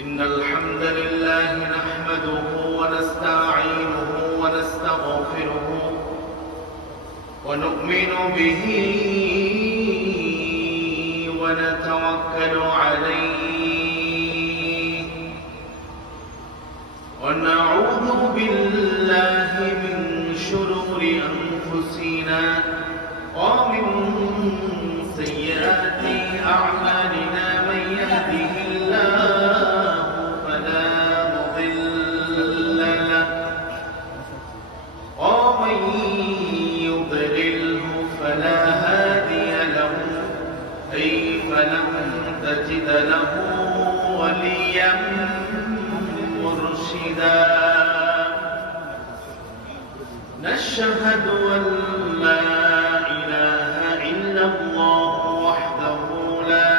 إن الحمد لله نحمده ونستعينه ونستغفره ونؤمن به ونتوكل عليه ونعوذ بالله من شرور أنفسنا ومن سيئات أعمالنا من يهده الله فلا مضل له ومن يضلله فلا هادي له أي فلن تجد له وليا مرشدا نشهد أن لا إله إلا الله وحده لا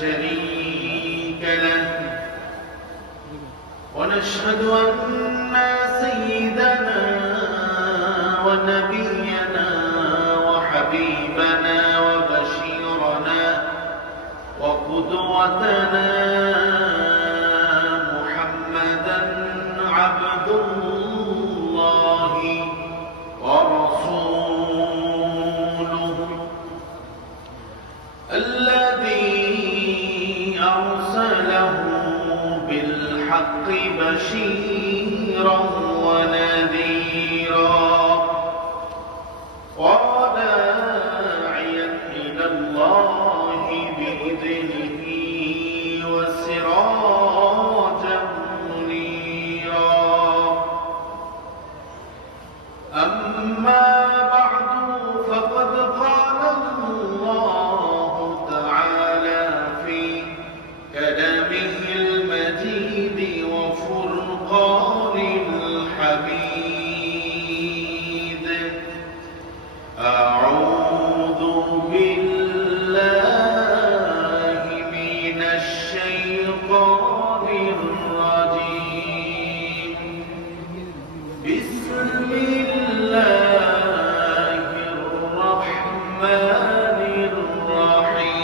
شريك له ونشهد أن سيدنا ونبينا وحبيبنا وبشيرنا وقدوتنا محمدا عبد الله ورسوله الذي أرسله بالحق بشيرا ونذيرا وداعيا إلى الله بإذنه وسراجا منيرا أما بعد فقد قال الله تعالى في كلامه المجيد وفرقان الحميد أعوذ بالله من الشيطان الرجيم بسم الله الرحمن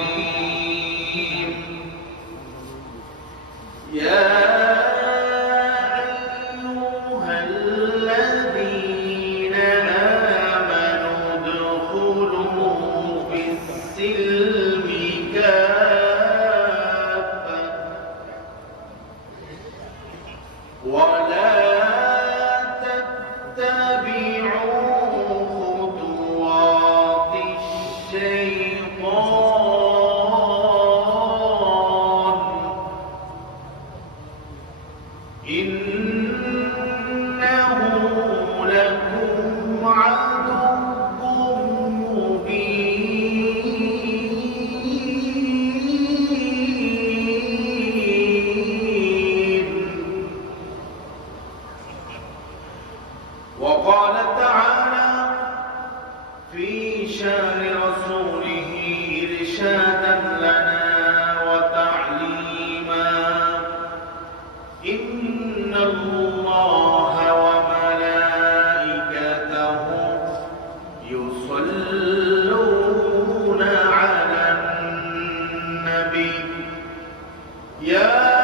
الرحيم يا أيها الذين آمنوا ادخلوا في السلم كافة ولا تتبعوا خطوات الشيطان إنه لكم عدو مبين وقال تعالى في شان رسوله إرشادا لنا وتعليما إن الله وملائكته يصلون على النبي يا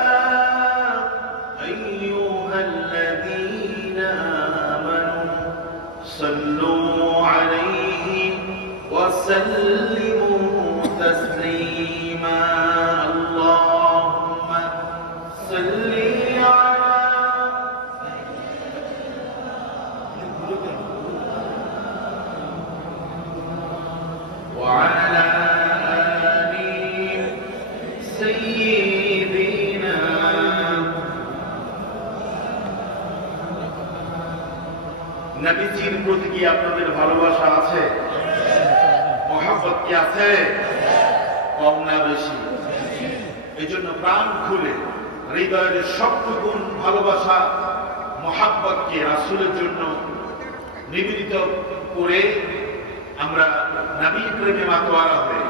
أيها الذين آمنوا صلوا عليه وسلموا تسليما اللهم صل على وعلى آل سيدنا নবীজির প্রতি কি আপনাদের ভালোবাসা আছে? মহব্বত কি আছে? কম না বেশি? এই জন্য প্রাণ খুলে হৃদয়ের সবটুকু ভালোবাসা মহব্বতকে রাসূলের জন্য নিবেদিত করে আমরা নবীর প্রেমে মাতোয়ারা হয়ে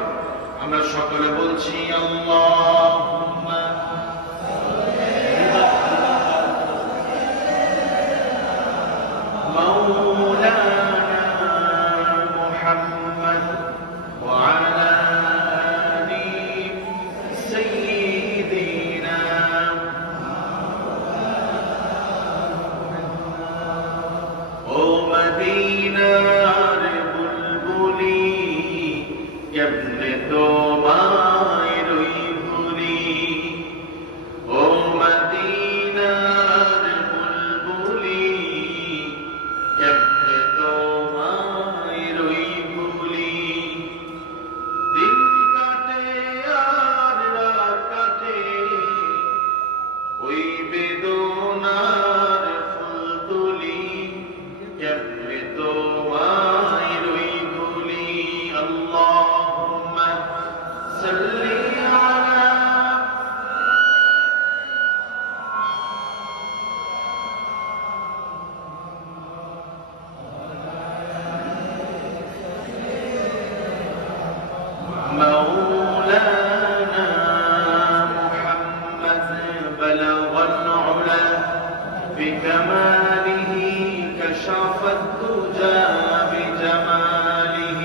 আমরা সকলে বলছি আল্লাহুম্মা مولانا محمد وعلى آل سيدنا بلغ العلا بكماله كشف الدجى بجماله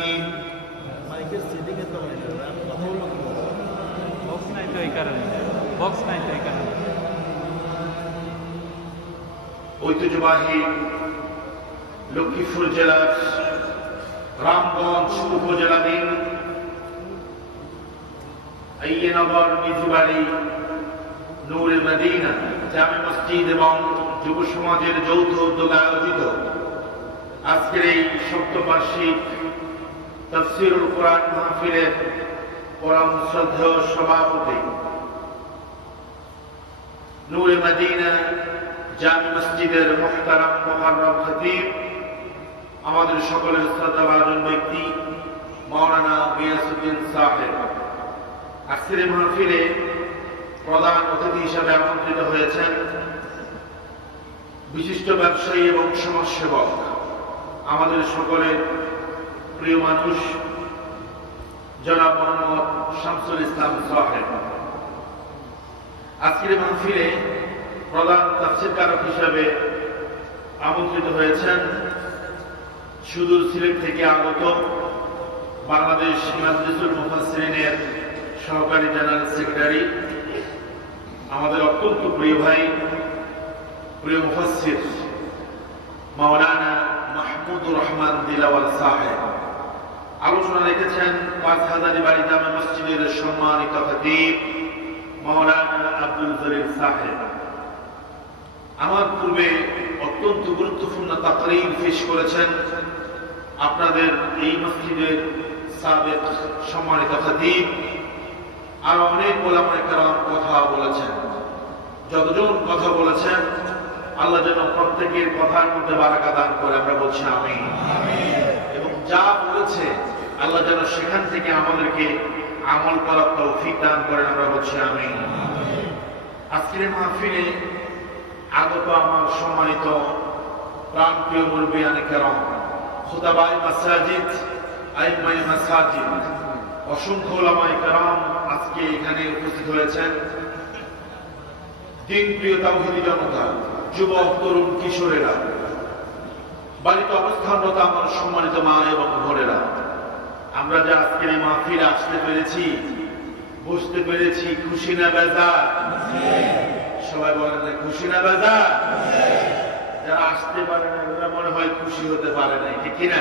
ঐতিহ্যবাহী লক্ষ্মীপুর জেলার রামগঞ্জ উপজেলাধীন আইয়নগর মিজুবাড়ি নূরে মদিনা জামে মসজিদ এবং যুব সমাজের যৌথ উদ্যোগে আয়োজিত আজকের এই সপ্তবার্ষিক তাফসীরুল কোরআন মাহফিলের পরম শ্রদ্ধেয় সভাপতি নূরে মদিনা জামে মসজিদের মুহতারাম মুকাররম খতিব, আমাদের সকলের শ্রদ্ধাভাজন ব্যক্তি মাওলানা গিয়াসউদ্দিন সাহেব আজকের মাহফিলে প্রধান অতিথি হিসেবে আমন্ত্রিত হয়েছেন বিশিষ্ট ব্যবসায়ী এবং সমাজসেবক, আমাদের সকলের প্রিয় মানুষ জনাব মোহাম্মদ শামসুল ইসলাম সাহেব। আজকের মাহফিলে প্রধান তাফসীরকারক হিসেবে আমন্ত্রিত হয়েছেন সুদূর সিলেট থেকে আগত বাংলাদেশ মাজলিসুল মুফাসসিরিনের সহকারী জেনারেল সেক্রেটারি, আমাদের অত্যন্ত প্রিয় ভাই, প্রিয় মুফাসসির মাওলানা মাহমুদুর রহমান দিলাওয়ার সাহেব। আলোচনা রেখেছেন ৫০০০ বাড়ি জামে মসজিদের সম্মানিত খতিব মাওলানা আব্দুল জলিল সাহেব। আমার পূর্বে অত্যন্ত গুরুত্বপূর্ণ তাকরীর পেশ করেছেন আপনাদের এই মসজিদের সাবেক সম্মানিত খতিব। আর অনেক ওলামায়ে কেরাম কথা বলেছেন। যতজন কথা বলেছেন আল্লাহ যেন প্রত্যেকের কথার মধ্যে বারাকা দান করে, আমরা বলছি আমিন। এবং যা বলেছে আল্লাহ যেন সেখান থেকে আমাদেরকে আমল করার তৌফিক দান করেন, আমরা বলছি আমিন। আজকের মাহফিলে আগত আমার সম্মানিত প্রাণপ্রিয় মুরব্বিয়ানে কেরাম, খুতাবায়ে মাসাজিদ, আইম্মায়ে মাসাজিদ, অসংখ্য ওলামায়ে কেরাম আজকে এখানে উপস্থিত হয়েছেন। দিনপ্রিয় তাওহীদি জনতা, যুবক, তরুণ, কিশোরেরা, বাড়িতে অবস্থানরত আমার সম্মানিত মা এবং বোনেরা, আমরা যে আজকের এই মাহফিলে আসতে পেরেছি, বসতে পেরেছি, খুশি না বেজার? সবাই বলেন না খুশি না বেজার? যারা আসতে পারে না ওরা মনে হয় খুশি হতে পারে না, ঠিক কিনা?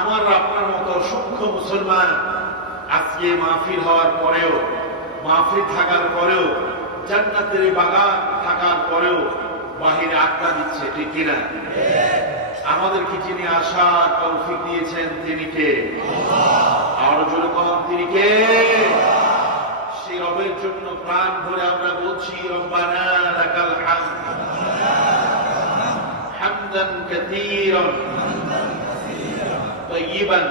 আমার আপনার মতো অসংখ্য মুসলমান আজকে মাহফিল হওয়ার পরেও, মাহফিল থাকার পরেও, জান্নাতের বাগান থাকার পরেও বাহিরে আড্ডা দিচ্ছে, ঠিক কিনা? আমাদেরকে যিনি আসার তৌফিক দিয়েছেন তিনি কে? আরো জোরে বলুন, তিনি কে? সেই রবের জন্য প্রাণ ভরে আমরা বলছি রব্বানা লাকাল হামদ হামদান কাসীরান তাইয়িবান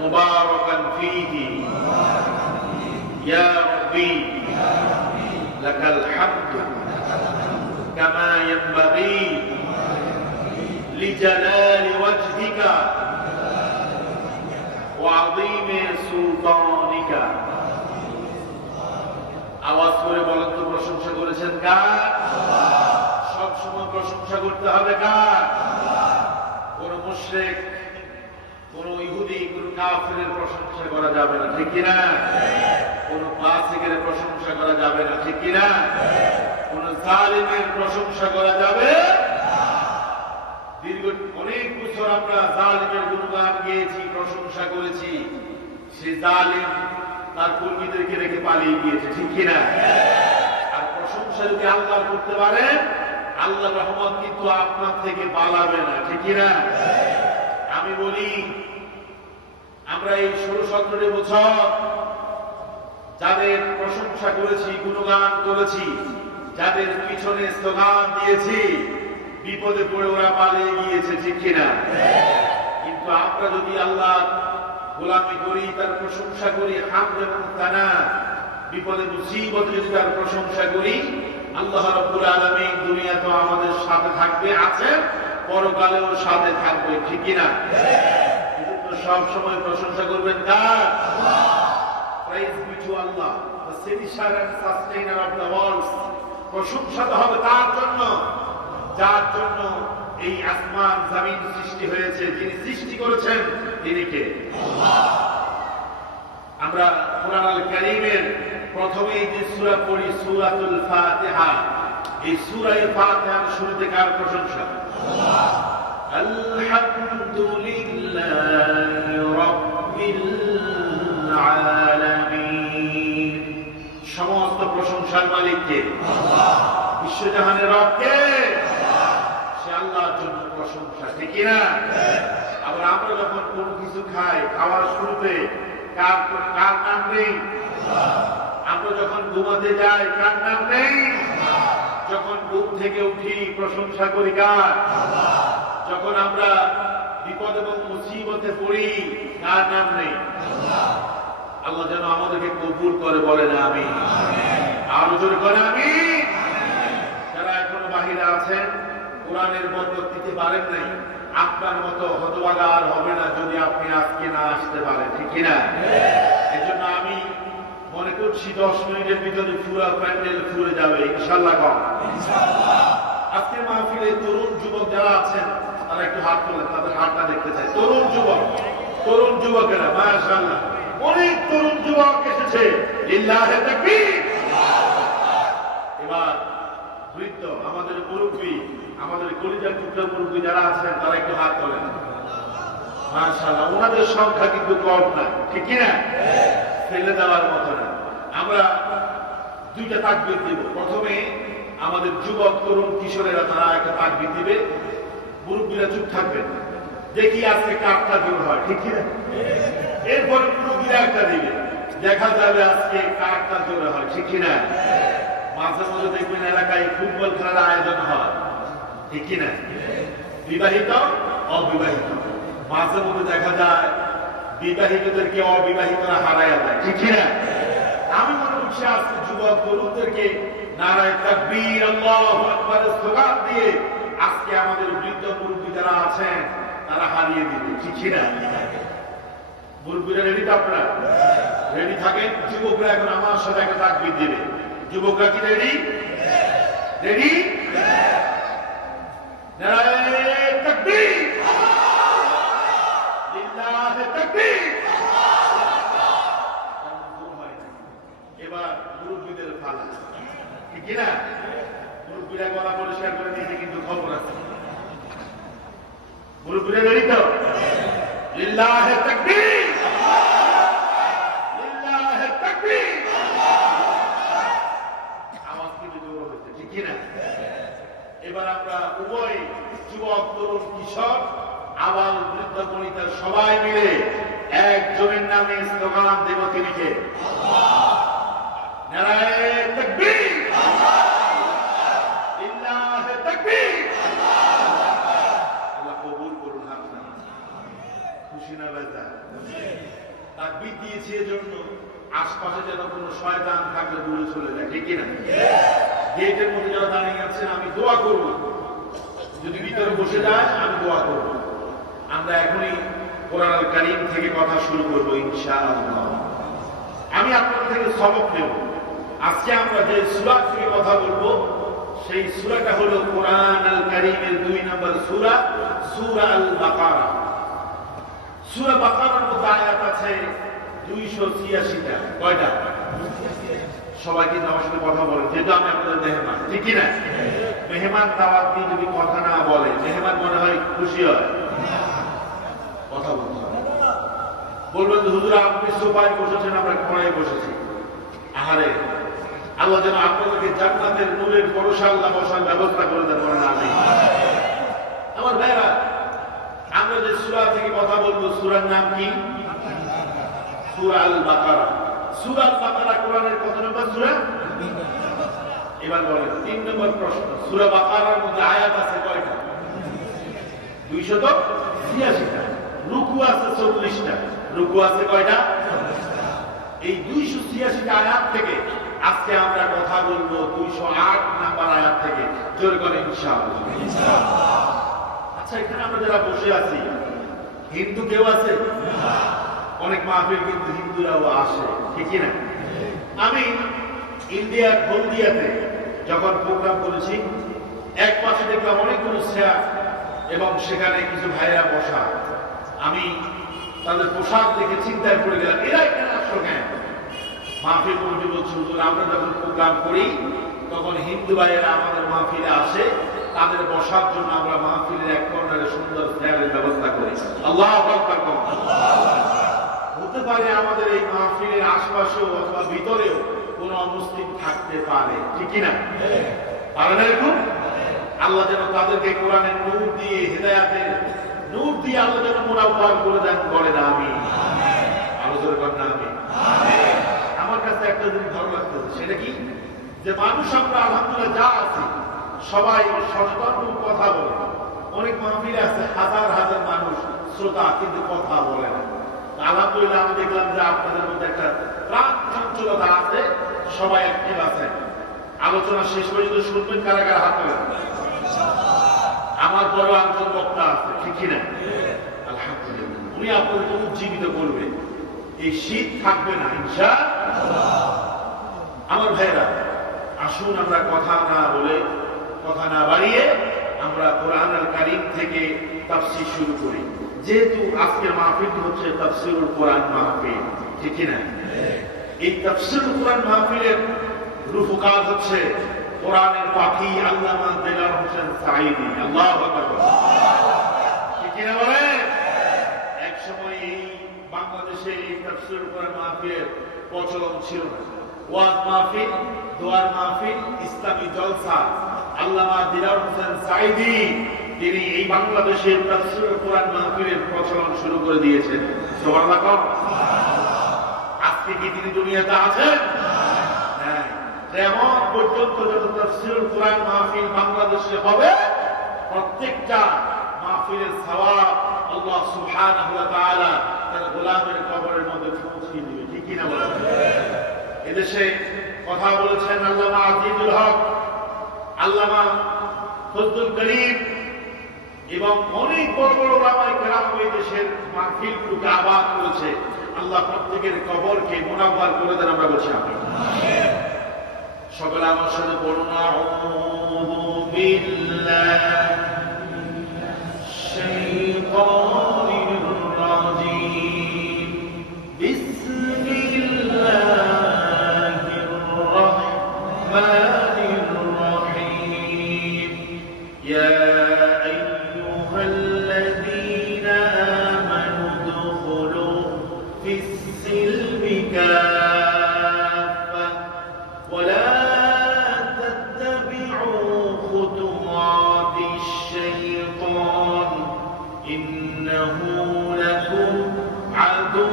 মুবারাকান ফীহি ইয়া রাব্বি লাকাল হামদ কামা ইয়ানবাগী লিজালালি ওয়াজহিকা ওয়া আযীমি সুলতানিকা। আওয়াজ করে বলেন তো, প্রশংসা করেছেন কার? সব সময় প্রশংসা করতে হবে কার? কোন মুশরিক, কোন ইহুদি, কোন কাফিরের প্রশংসা করা যাবে না, ঠিক কিনা? কোন ফাসিকের প্রশংসা করা যাবে না, ঠিক কিনা? কোন জালিমের প্রশংসা করা যাবে না। দীর্ঘ অনেক বছর আমরা জালিমের গুণগান গেয়েছি, প্রশংসা করেছি, সেই জালিম তার কর্মীদেরকে রেখে পালিয়ে গিয়েছে, ঠিক কিনা? আর প্রশংসা যদি আল্লাহ করতে পারে, আল্লাহ রহমত কিন্তু আপনার থেকে পালাবে না, ঠিক কিনা? আমি বলি, আমরা এই 16-17 বছর যাদের প্রশংসা করেছি, গুণগান করেছি, যাদের পিছনে স্লোগান দিয়েছি, বিপদে পড়ে ওরা পালিয়ে গিয়েছে, ঠিক কিনা? কিন্তু আমরা যদি আল্লাহ গোলামি করি, তার প্রশংসা করি, হামদ এবং তানা, বিপদে মুসিবতে যদি তার প্রশংসা করি, আল্লাহ রাব্বুল আলামিন দুনিয়া তো আমাদের সাথে থাকবে, আছে, পরকালেও সাথে থাকবে, ঠিক কিনা? সব সময় প্রশংসা করবেন কার? Praise be to Allah, the finisher and sustainer of the world. প্রশংসা তো হবে তার জন্য যার জন্য এই আসমান জমিন সৃষ্টি হয়েছে, যিনি সৃষ্টি করেছেন তিনি কে? আমরা কুরআন আল কারীমের প্রথমেই যে সূরা পড়ি সূরাতুল ফাতিহা, এই সূরা ফাতিহার শুরুতে কার প্রশংসা? আলহামদুলিল্লাহি রাব্বিল আলামিন। সমস্ত প্রশংসার মালিক কে? বিশ্বজাহানের রব কে? সে আল্লাহর জন্য প্রশংসা, ঠিক কি না? আবার আমরা যখন কোনো কিছু খাই, খাওয়ার শুরুতে কার নাম নেই? আমরা যখন ঘুমাতে যাই কার নাম নেই? যখন ঘুম থেকে উঠি প্রশংসা করি কার? যখন আমরা বিপদ এবং মুসিবতে পড়ি কার নাম নেই? আল্লাহ যেন আমাদেরকে কবুল করে, বলে না আমি আরো জোরে করে আমি। যারা এখনো বাহিরে আছেন, কোরআনের বরকত দিতে পারেন নাই, আপনার মতো হতভাগা আর হবে না যদি আপনি আজকে না আসতে পারেন, ঠিক কিনা? এই জন্য আমি মনে করছি 10 মিনিটের ভিতরে পুরো প্যান্ডেল ফুরে যাবে ইনশাআল্লাহ। আজকে মাহফিলে তরুণ যুবক যারা আছেন তারা একটু হাত তোলেন, তাদের হাতটা দেখতে চাই। তরুণ যুবকেরা মাশাআল্লাহ, অনেক তরুণ যুবক এসেছে। লিল্লাহি তাকবীর। এবার বৃদ্ধ আমাদের মুরব্বী, আমাদের কলিজার টুকরা মুরব্বী যারা আছেন তারা একটু হাত তোলেন মাশাআল্লাহ। ওনাদের সংখ্যা কিন্তু কম না, ঠিক কিনা? ফেলে দেওয়ার মতো না। আমরা দুইটা তাকবীর দিব। প্রথমে আমাদের যুবক তরুণ কিশোরেরা তারা একটা তাকবীর দিবে, মুরব্বীরা চুপ থাকবেন, দেখি আজকে কারটা জোর হয়, ঠিক কিনা? এরপরে মুরব্বীরা একটা দিবে, দেখা যাবে আজকে কারটা জোরে হয়, ঠিক কিনা? মাঝে মাঝে দেখবেন এলাকায় ফুটবল খেলার আয়োজন হয়, ঠিক কিনা? বিবাহিত অবিবাহিত, মাঝে মধ্যে দেখা যায় বিবাহিতদেরকে অবিবাহিতরা হারাইয়া দেয়, ঠিক কিনা? আমি মনে করছি আজকে যুবক তরুণদেরকে নারায়ে তাকবীর আল্লাহু আকবার স্লোগান দিয়ে আজকে আমাদের বৃদ্ধ মুরব্বী যারা আছেন তারা হারিয়ে দিবে, ঠিক কিনা? মুরব্বীরা রেডি তো? আপনারা রেডি থাকেন। যুবকরা এখন আমার সাথে একটা তাকবীর দিবে। যুবকরা কি রেডি? রেডি? নারায়ে তাকবীর, লিল্লাহি তাকবীর। এবার মুরব্বীদের পালা, ঠিক কিনা? মুরব্বীরা গলা পরিষ্কার করে দিতে কিন্তু খবর আছে। মুরব্বীরা রেডি তো? লিল্লাহি তাকবীর, লিল্লাহি তাকবীর। আওয়াজ কিন্তু জোর হচ্ছে, ঠিক কিনা? এবার আমরা উভয় যুবক তরুণ কিশোর আবাল বৃদ্ধ বনিতা সবাই মিলে একজনের নামে স্লোগান দেব, তিনি কে? নারায়ে তাকবীর, লিল্লাহি তাকবীর। আল্লাহ কবুল করুন। আপনারা খুশি না বেজা? তাকবীর দিয়েছি এজন্য আশপাশে যেন কোনো শয়তান থাকলে দূরে চলে যায়, ঠিক কিনা? গেটের মধ্যে যারা দাঁড়িয়ে আছেন আমি দোয়া করব, যদি ভিতরে বসে যায় আমি দোয়া করব। আমরা এখনই কোরআন আল কারীম থেকে কথা শুরু করব ইনশাআল্লাহ। আমি আপনাদের থেকে সবক নেব। আজকে আমরা যে সূরা থেকে কথা বলবো সেই সূরাটা হলো কোরআন আল কারীমের 2 নম্বর সূরা, সূরা আল বাকারা। সূরা বাকারার মধ্যে আয়াত আছে 286টা। কয়টা? সবাই কিন্তু আমার সাথে কথা বলে, যেহেতু আমি আপনাদের মেহমান, ঠিক কিনা? মেহমান দাওয়াত দিয়ে যদি কথা না বলে মেহমান মনে হয় খুশি হয়? কথা বলতে হবে। বলবেন হুজুর আপনি সোফায় বসেছেন, আমরা কোণায় বসেছি। আহারে, আল্লাহ যেন আপনাদেরকে জান্নাতের নূরের পরশে আল্লাহ বসার ব্যবস্থা করে দেন, বলেন আমিন। আমার ভাইরা, আমরা যে সূরা থেকে কথা বলবো সূরার নাম কি? সূরা আল বাকারা। সূরা আল বাকারা কোরআনের কত নম্বর সূরা? এবার বলেন 3 নম্বর প্রশ্ন, সূরা বাকারার মধ্যে আয়াত আছে কয়টা? 286টা। রুকু আছে 40টা। রুকু আছে কয়টা? এই 286টা আয়াত থেকে আজকে আমরা কথা বলবো 208 নাম্বার আয়াত থেকে। জোরে করে ইনশাআল্লাহ। আচ্ছা, এখানে আমরা যারা বসে আছি হিন্দু কেউ আছে? অনেক মাহফিল কিন্তু হিন্দুরাও আসে, ঠিক না? আমি ইন্ডিয়ার হলদিয়াতে যখন প্রোগ্রাম করেছি, এক পাশে দেখলাম অনেকগুলো চেয়ার এবং সেখানে কিছু ভাইয়েরা বসা। আমি তাদের পোশাক দেখে চিন্তায় পড়ে গেলাম, এরা এখানে আসলো কেন? মাহফিল কমিটি বলছে, হুজুর আমরা যখন প্রোগ্রাম করি তখন হিন্দু ভাইয়েরা আমাদের মাহফিলে আসে, তাদের বসার জন্য আমরা মাহফিলের এক কর্নারে সুন্দর চেয়ারের ব্যবস্থা করি। আল্লাহু আকবার। হতে পারে আমাদের এই মাহফিলের আশপাশেও অথবা ভিতরেও কোন অমুসলিম থাকতে পারে, ঠিক কিনা? পারে না এরকম? আল্লাহ যেন তাদেরকে কোরআনের নূর দিয়ে, হিদায়াতের নূর দিয়ে আল্লাহ যেন মুনাফফার করে দেন, বলেন আমিন। আলোচনা করেন আমিন। আমার কাছে একটা জিনিস ভালো লাগতেছে, সেটা কি, যে মানুষ আমরা আলহামদুলিল্লাহ যা আছি সবাই সচেতন কথা বলে। অনেক মাহফিলে আছে হাজার হাজার মানুষ শ্রোতা, কিন্তু কথা বলে না। আলহামদুলিল্লাহ আমি দেখলাম যে আপনাদের মধ্যে একটা প্রাণ চঞ্চলতা আছে, সবাই অ্যাক্টিভ আছে। আলোচনা শেষ পর্যন্ত শুনবেন, কারা কারা হাত তোলেন। আমার বড় একজন বক্তা আছে, ঠিক কিনা? আলহামদুলিল্লাহ উনি আপনাদেরকে উজ্জীবিত করবে। এই শীত থাকবে না ইনশাআল্লাহ। আমার ভাইরা, আসুন আমরা কথা না বলে, কথা না বাড়িয়ে আমরা কোরআন আল কারীম থেকে তাফসীর শুরু করি। যেহেতু আজকের মাহফিল হচ্ছে তাফসীরুল কোরআন মাহফিল, ঠিক কিনা? এই তাফসীরুল কোরআন মাহফিলের রূপকার হচ্ছে কোরআনের পাখি আল্লামা দেলাওয়ার হোসেন সাঈদী। আল্লাহু আকবার। ঠিক কিনা বলেন? এক সময় এই বাংলাদেশে এই তাফসীরুল কোরআন মাহফিলের প্রচলন ছিল না। ওয়াজ মাহফিল, দোয়ার মাহফিল, ইসলামী জলসা, আল্লামা দেলাওয়ার হোসেন সাঈদী তিনি এই বাংলাদেশের তাফসীরুল কোরআন মাহফিলের প্রচলন শুরু করে দিয়েছেন। সুবহানাল্লাহ। আজকে কি তিনি দুনিয়াতে আছেন? হ্যাঁ। কিয়ামত পর্যন্ত যত তাফসীরুল কোরআন মাহফিল বাংলাদেশে হবে, প্রত্যেকটা মাহফিলের সওয়াব আল্লাহ সুবহানাহু ওয়া তাআলা তার গোলামের কবরের মধ্যে পৌঁছে দিবে, ঠিক কি না বলেন? এদেশে কথা বলেছেন আল্লামা আজিজুল হক, আল্লামা ফজলুল করিম এবং অনেক বড় বড় ওলামায়ে কেরাম এই দেশের মাহফিলগুলোকে আবাদ করেছে। আল্লাহ প্রত্যেকের কবরকে মুনাফফার করে দেন, আমরা বলছি আমিন। সকলে আমার সাথে পড়ুন, আউযু বিল্লাহি মিনাশ শাইতানির রাজীম, বিসমিল্লাহির রাহমানির রাহিম, ইয়া আইয়ুহাল্লাযীনা আমানু দুখুলু ফিস-সিলমি কাফা ওয়া লা إنه لكم عدو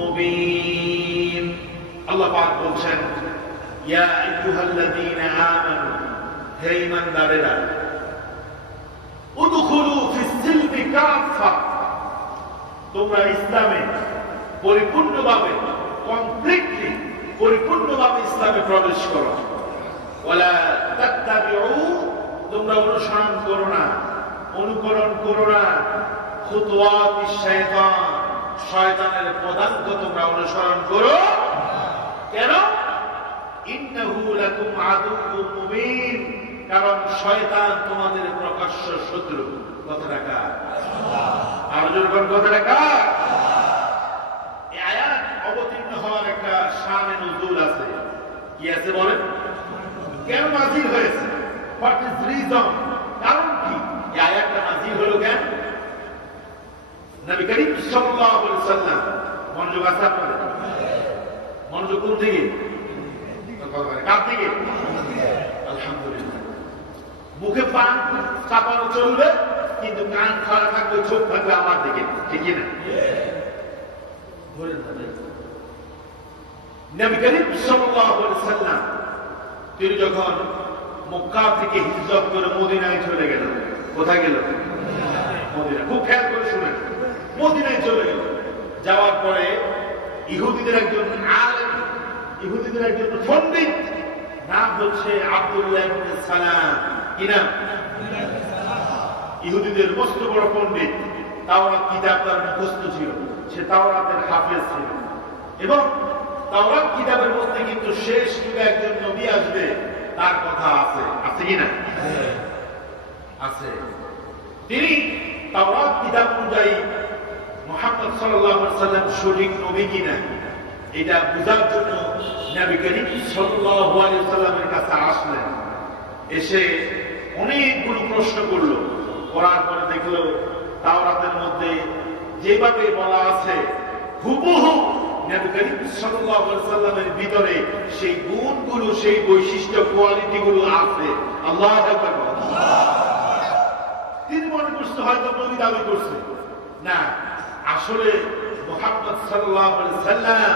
مبين। الله পাক বলছেন, ইয়া আইয়ুহাল্লাযীনা আমানু, হে ঈমানদারেরা, উদখুলু ফিস-সিলমি কাফা, তোমরা ইসলামে পরিপূর্ণভাবে, কমপ্লিটলি পরিপূর্ণভাবে ইসলামে প্রবেশ করো। ওয়ালা তাত্তাবিউ, তোমরা অনুসরণ করো না, অনুকরণ করো না, খুতুওয়াতিশ শাইতান, শয়তানের পদাঙ্ক তোমরা অনুসরণ করো। কেন? ইন্নাহু লাকুম আদুউম মুবিন, কারণ শয়তান তোমাদের প্রকাশ্য শত্রু। কথাটা কার? আর যখন কথাটা কার? এই আয়াত অবতীর্ণ হওয়ার একটা শানে নুজুল আছে। কি আছে বলেন? কেন নাযিল হয়েছে? What is reason? কারণ কি এই আয়াতটা নাযিল হলো কেন? নবী করিম সাল্লাল্লাহু আলাইহি ওয়াসাল্লাম, মনোযোগ আছে আপনাদের? মনোযোগ কোন দিকে? কার দিকে? আলহামদুলিল্লাহ। মুখে পান চাপানো চলবে, কিন্তু কান খোলা থাকবে, চোখ থাকবে আমার দিকে, ঠিক না? নবী করিম সাল্লাল্লাহু আলাইহি ওয়াসাল্লাম তিনি যখন মক্কা থেকে হিজরত করে মদিনায় চলে গেল। কোথায় গেল? মদিনা। খুব খেয়াল করে শুনেন, মদিনায় চলে গেল। যাওয়ার পরে ইহুদিদের একজন আলেম, ইহুদিদের একজন পণ্ডিত, নাম হচ্ছে আব্দুল্লাহ ইবনে সালাম। কি নাম? ইহুদিদের মস্ত বড় পণ্ডিত। তাওরাত কিতাব তার মুখস্থ ছিল, সে তাওরাতের হাফেজ ছিল এবং তাওরাত কিতাবের মধ্যে কিন্তু শেষ যুগে একজন নবী আসবে, তার কথা আছে, আছে কিনা? আছে। তিনি তাওরাত কিতাব অনুযায়ী মুহাম্মদ সাল্লাল্লাহু আলাইহি ওয়াসাল্লাম সঠিক নবী কিনা এটা বোঝার জন্য নবী করিম সাল্লাল্লাহু আলাইহি ওয়াসাল্লামের কাছে আসলেন। এসে অনেকগুলো প্রশ্ন করলো, করার পরে দেখলো তাওরাতের মধ্যে যেভাবে বলা আছে হুবহু নবী করিম সাল্লাল্লাহু আলাইহি ওয়াসাল্লামের ভিতরে সেই গুণগুলো, সেই বৈশিষ্ট্য, কোয়ালিটিগুলো আছে। আল্লাহু আকবার। তিনি মনে করছে হয়তো নবী দাবি করছে, না, আসলে মুহাম্মদ সাল্লাল্লাহু আলাইহি ওয়াসাল্লাম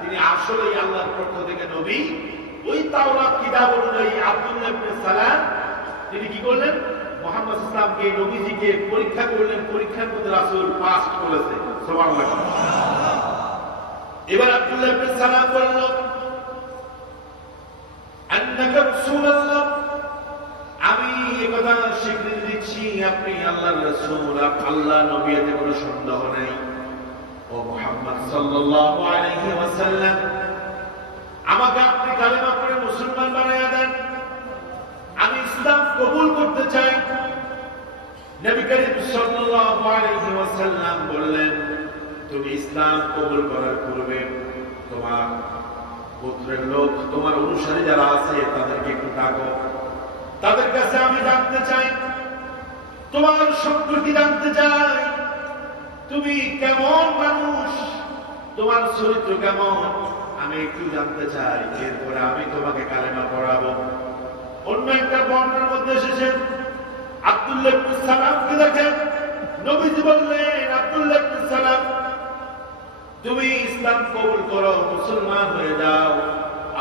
তিনি আসলেই আল্লাহর পক্ষ থেকে নবী। ওই তাওরাত কিতাব অনুযায়ী আব্দুল্লাহ ইবনে সালাম তিনি কি করলেন, মুহাম্মদ ইসলামকে, নবীজিকে পরীক্ষা করলেন, পরীক্ষার মধ্যে রাসূল পাস করেছে। সুবহানাল্লাহ। এবার আব্দুল্লাহ ইবনে সালাম বলল, আন্নাকা রাসূলুল্লাহ, আমি একথা স্বীকৃতি দিচ্ছি আপনি আল্লাহর রাসূল, আল্লাহ নবী, এতে কোনো সন্দেহ নেই। ও মুহাম্মদ সাল্লাল্লাহু আলাইহি ওয়াসাল্লাম, আমাকে আপনি কালেমা পড়ে মুসলমান বানায়া দেন, আমি ইসলাম কবুল করতে চাই। নবী করিম সাল্লাল্লাহু আলাইহি ওয়াসাল্লাম বললেন, তুমি ইসলাম কবুল করার পূর্বে তোমার গোত্রের লোক, তোমার অনুসারী যারা আছে তাদেরকে একটু ডাকো, তাদের কাছে আমি জানতে চাই, তোমার সম্পর্কে জানতে চাই, তুমি কেমন মানুষ, তোমার চরিত্র কেমন, আমি একটু জানতে চাই, এরপরে আমি তোমাকে কালেমা পড়াবো। অন্য একটা বর্ণনার মধ্যে এসেছে আব্দুল্লাহ ইবনে সালামকে দেখেন, নবীজি বললেন, আব্দুল্লাহ ইবনে সালাম, তুমি ইসলাম কবুল করো, মুসলমান হয়ে যাও।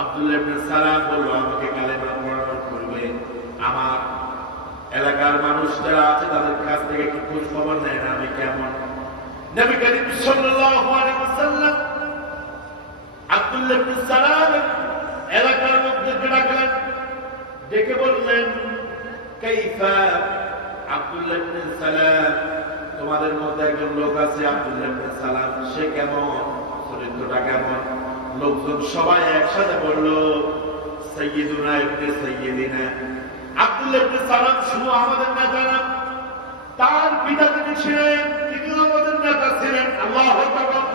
আব্দুল্লাহ ইবনে সালাম বলল, আমাকে কালেমা পড়ানোর পূর্বে আমার এলাকার মানুষ যারা আছে তাদের কাছ থেকে একটু খোঁজ খবর নেন, আমি কেমন। নবী করিম সাল্লাল্লাহু আলাইহি ওয়াসাল্লাম আব্দুল্লাহ ইবনে সালাম এলাকার লোকদেরকে ডাকলেন, ডেকে বললেন, কাইফা আব্দুল্লাহ ইবনে সালাম, তোমাদের মধ্যে একজন লোক আছে আব্দুল্লাহ ইবনে সালাম, সে কেমন, চরিত্রটা কেমন। লোকজন সবাই একসাথে বলল, সাইয়্যিদুনা ইবনে সাইয়্যিদিনা, আব্দুল্লাহ ইবনে সালাম শুধু আমাদের নেতা না, তার পিতা তিনি ছিলেন, তিনিও আমাদের নেতা ছিলেন। আল্লাহু আকবার।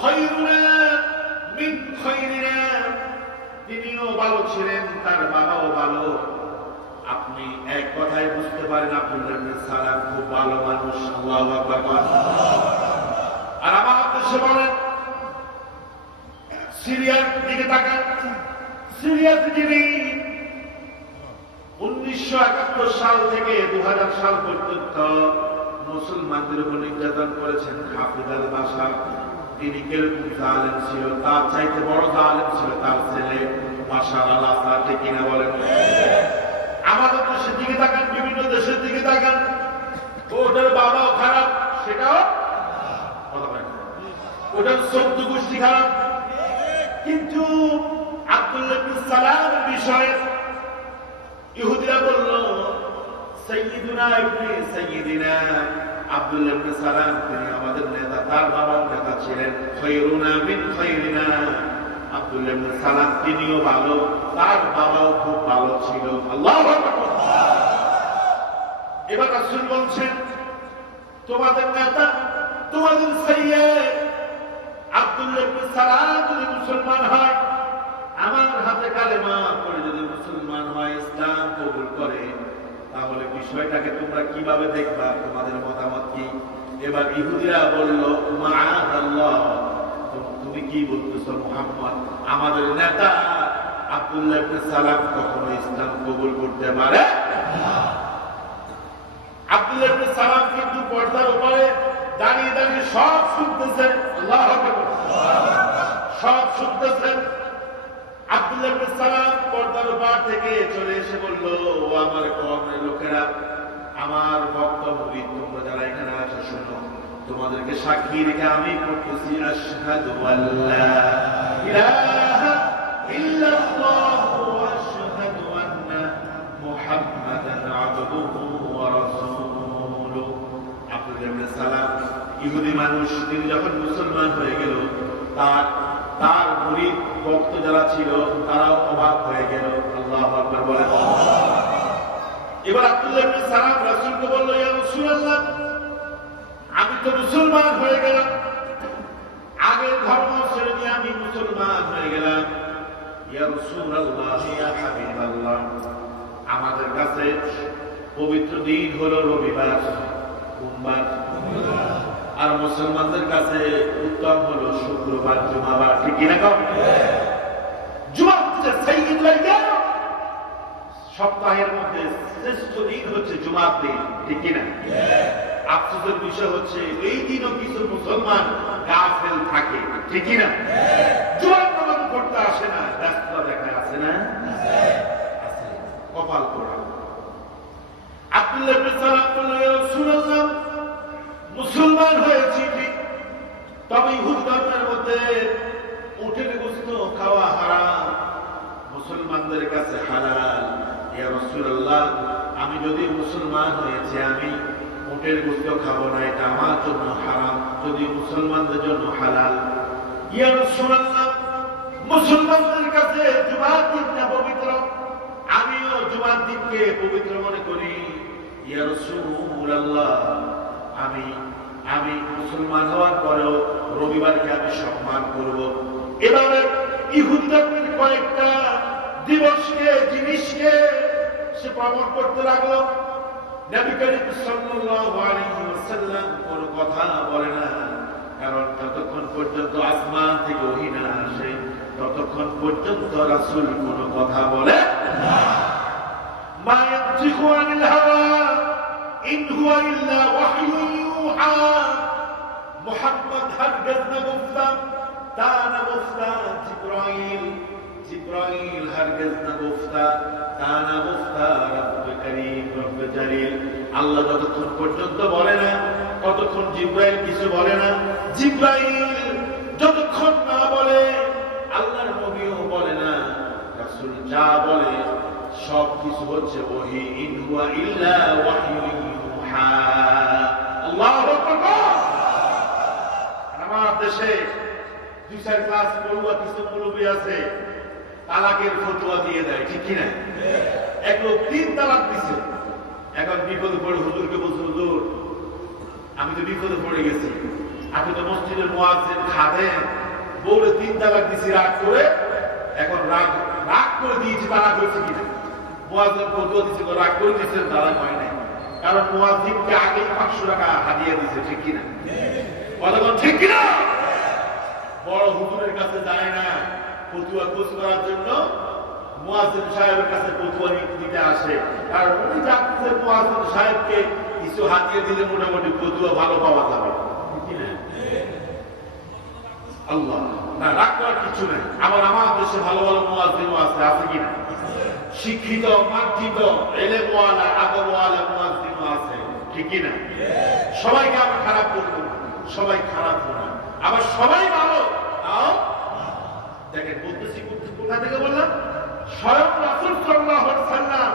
খায়রুনা মিন খায়রিনা, তিনিও ভালো ছিলেন, তার বাবাও ভালো। আপনি এক কথায় বুঝতে পারেন আব্দুল্লাহ ইবনে সালাম খুব ভালো মানুষ। আল্লাহু আকবার। আর আমার উদ্দেশ্যে বলেন, সিরিয়ার দিকে তাকান, সিরিয়া পৃথিবী 1971 সাল থেকে 2000 সাল পর্যন্ত মুসলমানদের উপর নির্যাতন করেছেন হাফিজ আল বাশার। তিনি কিরকম জালেম ছিল, তার চাইতে বড় জালেম ছিল তার ছেলে বাশার আল আসাদ, ঠিক কিনা বলেন? আমাদের দেশের দিকে তাকান, বিভিন্ন দেশের দিকে তাকান, ওদের বাবাও খারাপ, সেটাও ওদের 14 গোষ্ঠী খারাপ। কিন্তু আব্দুল্লাহ ইবনে সালামের বিষয়ে ইহুদিরা বলল, সাইয়্যিদুনা ইবনে সাইয়্যিদিনা, আব্দুল্লাহ ইবনে সালাম তিনি আমাদের নেতা, তার বাবাও নেতা ছিলেন। খায়রুনা মিন খায়রিনা, আব্দুল্লাহ ইবনে সালাম তিনিও ভালো, তার বাবাও খুব ভালো ছিল। আল্লাহু আকবার। এবার রাসূল বলছেন, তোমাদের নেতা, তোমাদের সাইয়্যিদ আব্দুল্লাহ ইবনে সালাম যদি মুসলমান হয়, আমার হাতে কালেমা পড়ে যদি মুসলমান হয়, ইসলাম কবুল করে, তাহলে বিষয়টাকে তোমরা কিভাবে দেখবা, তোমাদের মতামত কি? এবার ইহুদিরা বলল, মাআযাল্লাহ, তুমি কি বলতেছো মুহাম্মদ, আমাদের নেতা আব্দুল্লাহ ইবনে সালাম কখনো ইসলাম কবুল করতে পারে না। আব্দুল্লাহ ইবনে সালাম কিন্তু পর্দার উপরে দাঁড়িয়ে দাঁড়িয়ে সব শুনতেছেন। আল্লাহু আকবার। সব শুনতেছেন। আব্দুল্লাহ ইবনে সালাম পর্দার উপর থেকে চলে এসে বলল, ও আমার কওমের লোকেরা, আমার বক্তব্য তোমরা যারা এখানে আছো শোনো, তোমাদেরকে সাক্ষী রেখে আমি পড়তেছি, আশহাদু আল্লা ইলাহা ইল্লাল্লাহু ওয়া আশহাদু আন্না মুহাম্মাদান আবদুহু ওয়া রাসূলুহু। আব্দুল্লাহ ইবনে সালাম ইহুদি মানুষ, তিনি যখন মুসলমান হয়ে গেল তার তার মুরিদ ভক্ত যারা ছিল তারাও অবাক হয়ে গেল। আল্লাহু আকবার বলেন। এবার আব্দুল্লাহ ইবনে সালাম রাসূলকে বলল, ইয়া রাসূলুল্লাহ, আমি তো মুসলমান হয়ে গেলাম, আগের ধর্ম ছেড়ে দিয়ে আমি মুসলমান হয়ে গেলাম। ইয়া রাসূলুল্লাহ, ইয়া হাবিবাল্লাহ, আমাদের কাছে পবিত্র দিন হলো রবিবার, সোমবার, আর মুসলমানদের কাছে উত্তম হলো শুক্রবার, জুমাবার। ঠিক কিনা কম? জুমা হচ্ছে সাইয়্যিদুল আইয়াম, সপ্তাহের মধ্যে শ্রেষ্ঠ দিন হচ্ছে জুমার দিন। ঠিক কিনা? আফসোসের বিষয় হচ্ছে এই দিনও কিছু মুসলমান গাফেল থাকে। ঠিক কিনা? জুমার নামাজ পড়তে আসে না, ব্যস্ততা দেখা আছে না? আছে, কপাল পোড়া। আব্দুল্লাহ ইবনে সালাম বলল, ইয়া রাসূলুল্লাহ, মুসলমান হয়েছি ঠিক, তবে ইহুদি ধর্মের মধ্যে উটের গোশত খাওয়া হারাম, মুসলমানদের কাছে হালাল। ইয়া রাসূলুল্লাহ, আমি যদি মুসলমান হয়েছি, আমি উটের গোশত খাবো না, এটা আমার জন্য হারাম, যদি মুসলমানদের জন্য হালাল। ইয়া রাসূলুল্লাহ, মুসলমানদের কাছে জুমার দিনটা পবিত্র, আমিও জুমার দিনকে পবিত্র মনে করি। ইয়া রাসূলুল্লাহ, আমি মুসলমান হওয়ার পরেও রবিবারকে আমি সম্মান করব। এবারে ইহুদি ধর্মের কয়েকটা দিবসকে, জিনিসকে সে পালন করতে লাগলো। নবী করিম সাল্লাল্লাহু আলাইহি ওয়াসাল্লাম কোনো কথা বলে না, কারণ যতক্ষণ পর্যন্ত আসমান থেকে ওহী না আসে ততক্ষণ পর্যন্ত রাসূল কোনো কথা বলে না। মা ইয়ানতিকু আনিল হাওয়া ইন হুয়া ইল্লা ওয়াহয়ুন ইউহা। মুহাম্মদ হারগিজ না গুফতা, তা না গুফতা জিবরাইল, জিবরাইল হারগিজ না গুফতা, তা না গুফতা রব্বে করিম, রব্বে জালিল। আল্লাহ যতক্ষণ পর্যন্ত বলে না ততক্ষণ জিবরাইল কিছু বলে না, জিবরাইল যতক্ষণ না বলে আল্লাহর নবীও বলে না। রাসূল যা বলে সব কিছু হচ্ছে ওহী, ইন হুয়া ইল্লা ওয়াহয়ুন ইউহা। আল্লাহু আকবার। আমার দেশে 2-4 ক্লাস পড়ুয়া কিছু মুরব্বী আছে, তালাকের ফতোয়া দিয়ে দেয়। ঠিক কিনা? এক লোক 3 তালাক দিছে, এখন বিপদে পড়ে হুজুরকে বলছে, হুজুর আমি তো বিপদে পড়ে গেছি, আপনি তো মসজিদের মুয়াজ্জিন খাদেম, বউরে 3 তালাক দিছি রাগ করে, এখন রাগ করে দিয়েছি, তালাক হয়েছে কিনা? মুয়াজ্জিন ফতোয়া দিছে, রাগ করে দিয়েছেন, তালাক হয় নাই, কারণ মুয়াজ্জিনকে আগেই 500 টাকা হাদিয়া দিছে। ঠিক কিনা? বলুন ঠিক কিনা? বড় হুজুরের কাছে যায় না ফতোয়া খোঁজ করার জন্য, মুয়াজ্জিন সাহেবের কাছে ফতোয়া নিতে আসে, কারণ উনি জানতেন মুয়াজ্জিন সাহেবকে কিছু হাতিয়ে দিলে মোটামুটি ফতোয়া ভালো পাওয়া যাবে। আল্লাহ না, রাগ করার কিছু নেই। আবার আমার দেশে ভালো ভালো মুয়াজ্জিনও আছে, আছে কিনা? শিক্ষিত, মার্জিত, এলেমওয়ালা, আদবওয়ালা মুয়াজ্জিনও আছে। ঠিক কিনা? সবাইকে আমি খারাপ বলবো না, সবাই খারাপ না, আবার সবাই ভালো। দেখেন বলতেছি কোথা থেকে বললাম, স্বয়ং রাসূল সাল্লাল্লাহু আলাইহি ওয়াসাল্লাম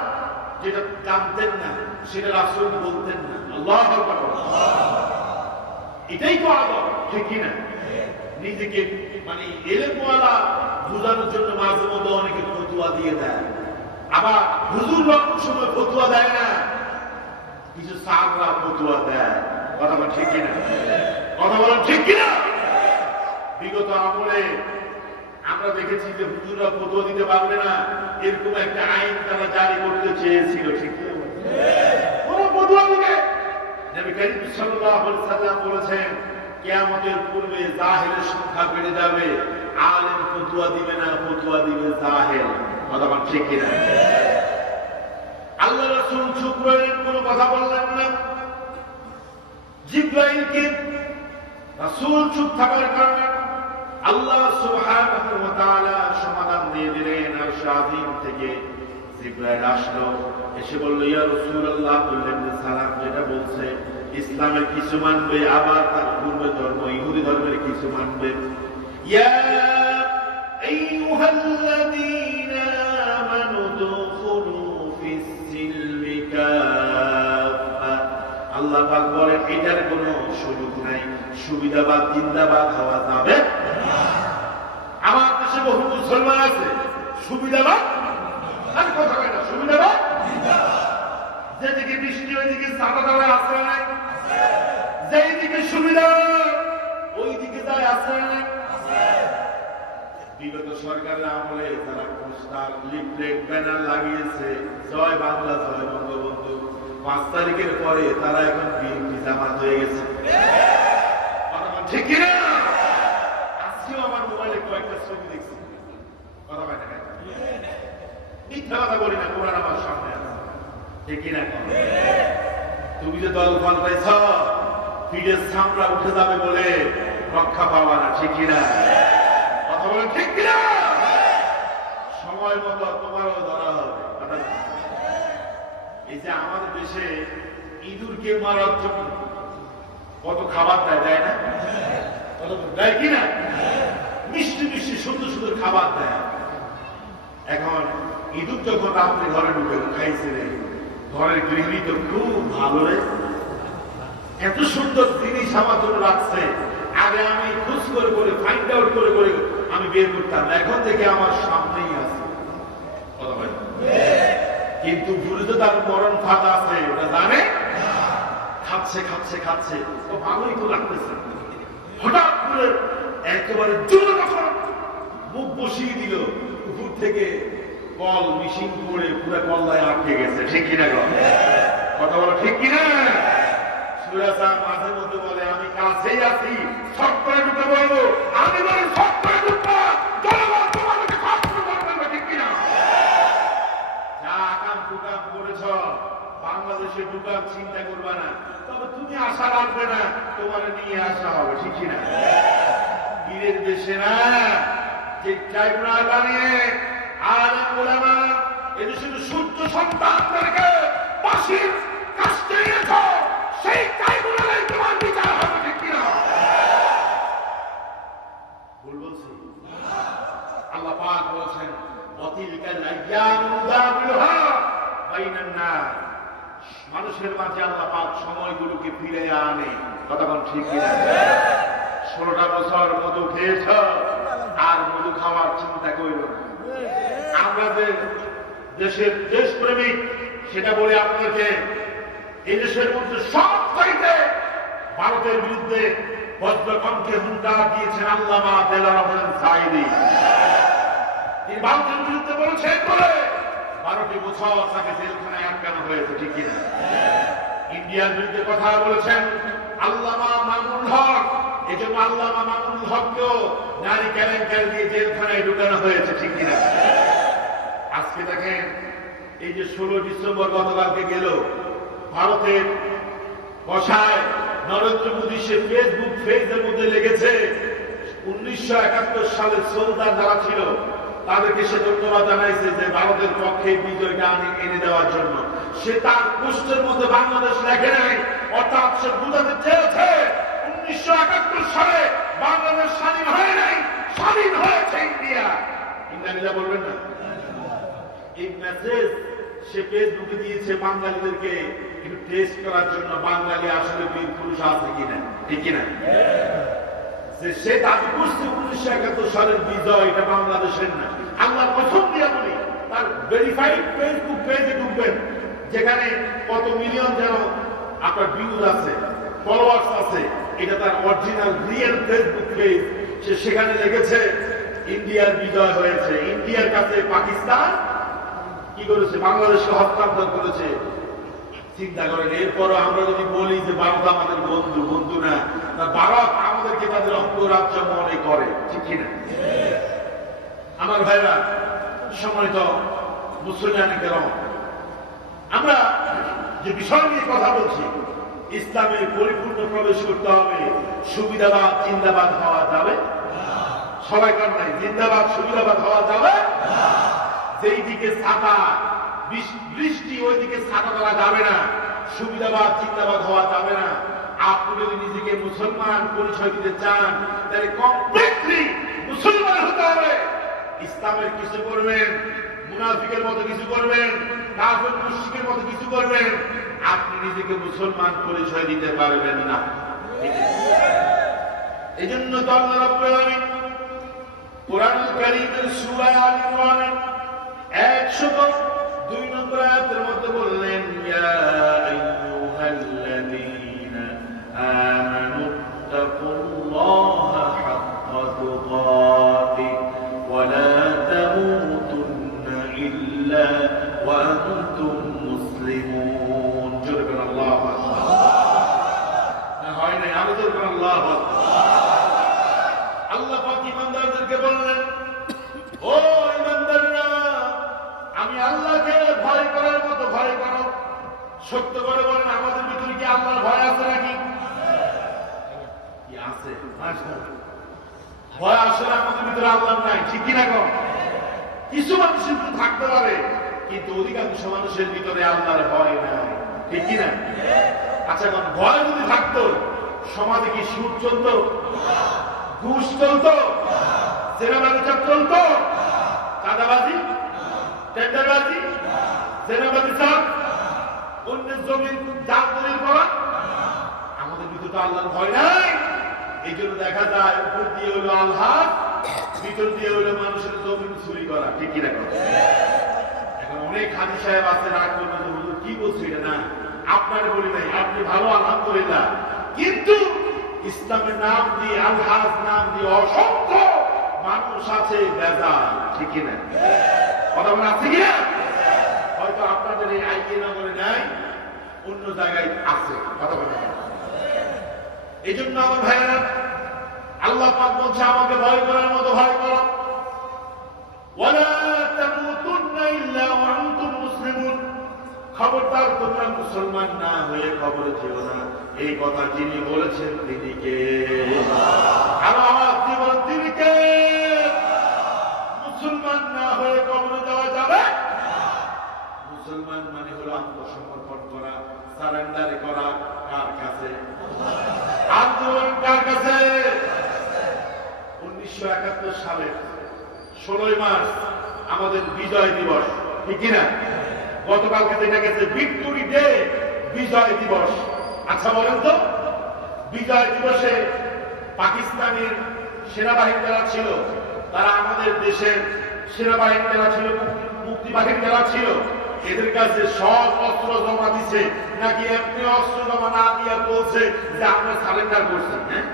যেটা জানতেন না সেটা রাসূল বলতেন না। আল্লাহু আকবার। এটাই তো আদব। ঠিক কিনা? নিজেকে মানে এলেমওয়ালা বোঝানোর জন্য মাঝে মধ্যে অনেকে ফতোয়া দিয়ে দেয়, আবার হুজুর অনেক সময় ফতোয়া দেয় না, কিছু সাহাবরা ফতোয়া দেয়। কথা বলা ঠিক কিনা? কথা বলা ঠিক কিনা? বিগত আমলে আমরা দেখেছি যে হুজুররা ফতোয়া দিতে পারবে না, এরকম একটা আইন তারা জারি করতে চেয়েছিল। ঠিক কিনা? কোন ফতোয়া দিবে? নবী করিম সাল্লাল্লাহু আলাইহি ওয়াসাল্লাম বলেছেন, কিয়ামতের পূর্বে জাহেলের সংখ্যা বেড়ে যাবে, আলেম ফতোয়া দিবে না, ফতোয়া দিবে জাহেল। কথা বলা ঠিক কিনা? আল্লাহ রাসূল চুপ রইলেন, কোনো কথা বললেন না। জিবরাইলকে রাসূল চুপ থাকার কারণে আল্লাহ সুবহানাহু ওয়া তাআলা সমাধান দিয়ে দিলেন। আর শাহিদ থেকে জিবরাইল আসলো, এসে বলল, ইয়া রাসূলুল্লাহ, বললেন যে সালাম যেটা বলছে ইসলামের কিছু মানবে, আবার তার পূর্বে ধর্ম ইহুদি ধর্মের কিছু মানবে। ইয়া আইয়ুহাল্লাযীনা আমানু দুখুলু ফিস সিলমি কাফা। আল্লাহ পাক বলেন, এটার কোনো সুযোগ নাই। সুবিধাবাদ জিন্দাবাদ হওয়া যাবে। আমার দেশে বহু মুসলমান আছে, সুবিধাবাদ আর কথা হয় না, সুবিধাবাদ যেদিকে বৃষ্টি ওইদিকে চাপা দেওয়া আছে, যেদিকে সুবিধা ওইদিকে যায় আছে। বিগত সরকারের আমলে তারা পোস্টার লিফলেট ব্যানার লাগিয়েছে, জয় বাংলা জয় বঙ্গবন্ধু। 5 তারিখের পরে তারা এখন বিএনপি জামাত হয়ে গেছে, ঠিক কিনা? আজকেও আমার মোবাইলে কয়েকটা ছবি দেখছি, কথা হয় না, মিথ্যা কথা বলি না, কোরআন আমার সামনে আছে, ঠিক কিনা? তুমি যে দল পাল্টাইছ, পিঠের চামড়া উঠে যাবে বলে রক্ষা পাওয়া না, ঠিক কিনা? কথা বলে ঠিক কিনা? সময় মতো তোমারও ধরা হবে। এই যে আমাদের দেশে ইঁদুরকে মারার জন্য কত খাবার দেয়, দেয় না? দেয় কিনা? মিষ্টি মিষ্টি সুন্দর সুন্দর খাবার দেয়। এখন ইঁদুর যখন রাত্রে ঘরে ঢুকে খাইছে রে, ঘরের গৃহিণী তো খুব ভালো রে, এত সুন্দর জিনিস আমার জন্য রাখছে। আগে আমি খোঁজ করে করে ফাইন্ড আউট করে করে আমি বের করতাম, এখন থেকে আমার সামনেই আছে। কিন্তু ভুলে তো তার মরণ ফাঁকা আছে, ওটা জানে। খাচ্ছে খাচ্ছে খাচ্ছে, তো ভালোই তো লাগতেছে। হঠাৎ করে একেবারে জোরে যখন মুখ বসিয়ে দিল, উপর থেকে কল মিশিং করে পুরো কল্লায় আটকে গেছে, ঠিক কিনা? কথা বলো ঠিক কিনা? মাঝে মধ্যে বলে আমি কাছেই আছি, শর্ট করে ঢুকে বলবো, আমি বলি শর্ট করে ঢুকবো, জনগণ তোমাদেরকে শর্ট করে বলবো, ঠিক কিনা? যা আকাম টুকাম করেছ, বাংলাদেশে ঢুকার চিন্তা করবা না, তবে তুমি আশা রাখবে না, তোমার নিয়ে আসা হবে, ঠিক কিনা? পীরের দেশে না, যে ট্রাইব্যুনাল বানিয়ে আর ওলামা এদেশের সূর্য সন্তানদেরকে ফাঁসির কাস্তে নিয়েছ, সেই ট্রাইব্যুনালে তোমার বিচার হবে, ঠিক কিনা? ভুল বলছি? আল্লাহ পাক বলেছেন ওয়াতিলকাল আইয়ামু নুদাবিলুহা বাইনান নাস। মানুষের মাঝে আল্লাহ পাক সময়গুলোকে ফিরে আনে, কথা বল ঠিক কিনা? 16টা বছর মধু খেয়েছ, আর মধু খাওয়ার চিন্তা করিল না। আমরা যে দেশের দেশপ্রেমিক সেটা বলে আপনাকে, এই দেশের মধ্যে সব চাইতে ভারতের বিরুদ্ধে বজ্রকণ্ঠে হুঙ্কার দিয়েছেন আল্লামা দেলাওয়ার হোসেন সাঈদী। তিনি ভারতের বিরুদ্ধে বলেছেন বলে 12টি বছর তাকে জেলখানায় আটকানো হয়েছে, ঠিক কিনা? ইন্ডিয়ার বিরুদ্ধে কথা বলেছেন আল্লামা মামুনুল হক, এই জন্য আল্লামা মামুনুল হককেও নারী কেলেঙ্কারি দিয়ে জেলখানায় ঢুকানো হয়েছে, ঠিক কিনা? আজকে দেখেন এই যে 16 ডিসেম্বর গতকালকে গেল, ভারতের বসায় নরেন্দ্র মোদী সে ফেসবুক পেজের মধ্যে লেগেছে 1971 সালের সোলদার যারা ছিল তাদেরকে সে ধন্যবাদ জানাইছে যে ভারতের পক্ষে বিজয়টা এনে দেওয়ার জন্য। সে তার পোস্টের মধ্যে বাংলাদেশ লেখে নাই, অর্থাৎ সে বুঝাতে চেয়েছে 1971 সালে বাংলাদেশ স্বাধীন হয় নাই, স্বাধীন হয়েছে ইন্ডিয়া। ইংরেজিরা বলবেন না? এই মেসেজ সে ফেসবুকে দিয়েছে বাঙালিদেরকে একটু টেস্ট করার জন্য, বাঙালি আসলে বীর পুরুষ আছে কিনা, ঠিক কিনা? সে দাবি করছে 1971 সালের বিজয় এটা বাংলাদেশের না। আল্লাহ প্রথম দিয়ে বলি, তার ভেরিফাইড ফেসবুক পেজে ঢুকবেন, যেখানে কত মিলিয়ন যেন আপনার ভিউজ আছে, ফলোয়ার্স আছে, এটা তার অরিজিনাল রিয়েল ফেসবুক পেজ। সে সেখানে লিখেছে ইন্ডিয়ার বিজয় হয়েছে, ইন্ডিয়ার কাছে পাকিস্তান কি করেছে, বাংলাদেশকে হস্তান্তর করেছে। চিন্তা করেন, এরপরও আমরা যদি বলি যে ভারত আমাদের বন্ধু, বন্ধু না, ভারত আমাদেরকে তাদের অঙ্গরাজ্য মনে করে, ঠিক কিনা? আমার ভাইরা, সম্মানিত মুসলমানি কেরাম, আমরা যে বিষয় নিয়ে কথা বলছি, ইসলামে পরিপূর্ণ প্রবেশ করতে হবে, সুবিধাবাদ জিন্দাবাদ হওয়া যাবে? সবাই কার নাই জিন্দাবাদ সুবিধাবাদ হওয়া যাবে? যেই দিকে ছাতা বৃষ্টি ওই দিকে ছাতা করা যাবে না, সুবিধাবাদ জিন্দাবাদ হওয়া যাবে না। আপনি যদি নিজেকে মুসলমান পরিচয় দিতে চান, তাহলে কমপ্লিটলি মুসলমান হতে হবে। ইসলামের কিছু করবেন, মুনাফিকের মতো কিছু করবেন, কাফের মুশরিকের মতো কিছু করবেন, আপনি নিজেকে মুসলমান পরিচয় দিতে পারবেন না। এই জন্য তো আল্লাহ রাব্বুল আলামিন কুরআনুল কারীমের সূরা আল ইমরানের 102 নম্বর আয়াতের মধ্যে বললেন, ইয়া আইয়ুহাল্লাযীনা আমানু তাকুল্লাহা হাক্কা তুকাতিহি ওয়া লা তামুতুন্না ইল্লা ওয়া আনতুম মুসলিমুন। জোরে বলেন আল্লাহু আকবার। না হয় না, আরো জোরে বলেন আল্লাহু আকবার। আল্লাহ পাক ঈমানদারদেরকে বললেন, ও ঈমানদাররা, আমি আল্লাহকে ভয় করার মতো ভয় করো। সত্য করে বলেন, আমাদের ভিতরে কি আল্লাহর ভয় আছে নাকি? কি আছে? ভয় আসলে আমাদের ভিতরে আল্লাহ নাই, ঠিক কিনা কম? কিছু মানুষের ভিতরে থাকতে পারে, কিন্তু অধিকাংশ মানুষের ভিতরে আল্লাহর ভয় নাই, ঠিক কিনা? আচ্ছা, এখন ভয় যদি থাকতো, সমাজে কি সুদ চলতো, ঘুষ চলতো, জেনা ব্যবসা চলতো, চাঁদাবাজি, টেন্ডারবাজি, জেনাবাজি, চাপ, অন্যের জমির জাল দলিল করা? আমাদের ভিতরে তো আল্লাহর ভয় নাই। এই জন্য দেখা যায় উপর দিয়ে হলো আল্লাহ, ভিতর দিয়ে হলো মানুষের জমিন চুরি করা, ঠিক কিনা? এখন অনেক হাজি সাহেব আছে, রাগ করবেন, হুজুর কি বলছি এটা? না, আপনার বলি নাই, আপনি ভালো, আলহামদুলিল্লাহ। কিন্তু ইসলামের নাম দিয়ে, আলহাজ নাম দিয়ে অসংখ্য মানুষ আছে বেজাল, ঠিক কিনা? কথা বলে আছে কিনা? হয়তো আপনাদের এই আইয়ে নগরে নাই, অন্য জায়গায় আছে। কথা বলে এই জন্য আমার ভাইয়েরা, আল্লাহ পাক বলছে আমাকে ভয় করার মতো ভয় করো। ওয়ালা তামুতুন্না ইল্লা ওয়া আনতুম মুসলিমুন। খবরদার তোমরা মুসলমান না হয়ে খবরে যেও না। এই কথা যিনি বলেছেন তিনি কে? আর আওয়াজ দিয়ে বলেন, তিনি কে? মুসলমান না হয়ে কবরে যাওয়া যাবে? মুসলমান মানে হলো আত্মসমর্পণ করা, সারেন্ডার করা। কার কাছে? আন্দোলন কার কাছে? 1971 সালে 16 মার্চ আমাদের বিজয় দিবস, ঠিক কিনা? গতকালকে যেটা গেছে ভিক্টোরি ডে, বিজয় দিবস। আচ্ছা বলেন তো, বিজয় দিবসে পাকিস্তানের সেনাবাহিনী যারা ছিল, তারা আমাদের দেশের সেনাবাহিনী যারা ছিল, মুক্তিবাহিনী যারা ছিল, এদের কাছে সব অস্ত্র জমা দিছে নাকি এমনি অস্ত্র জমা না দিয়ে বলছে যে আমরা সারেন্ডার করছি? হ্যাঁ,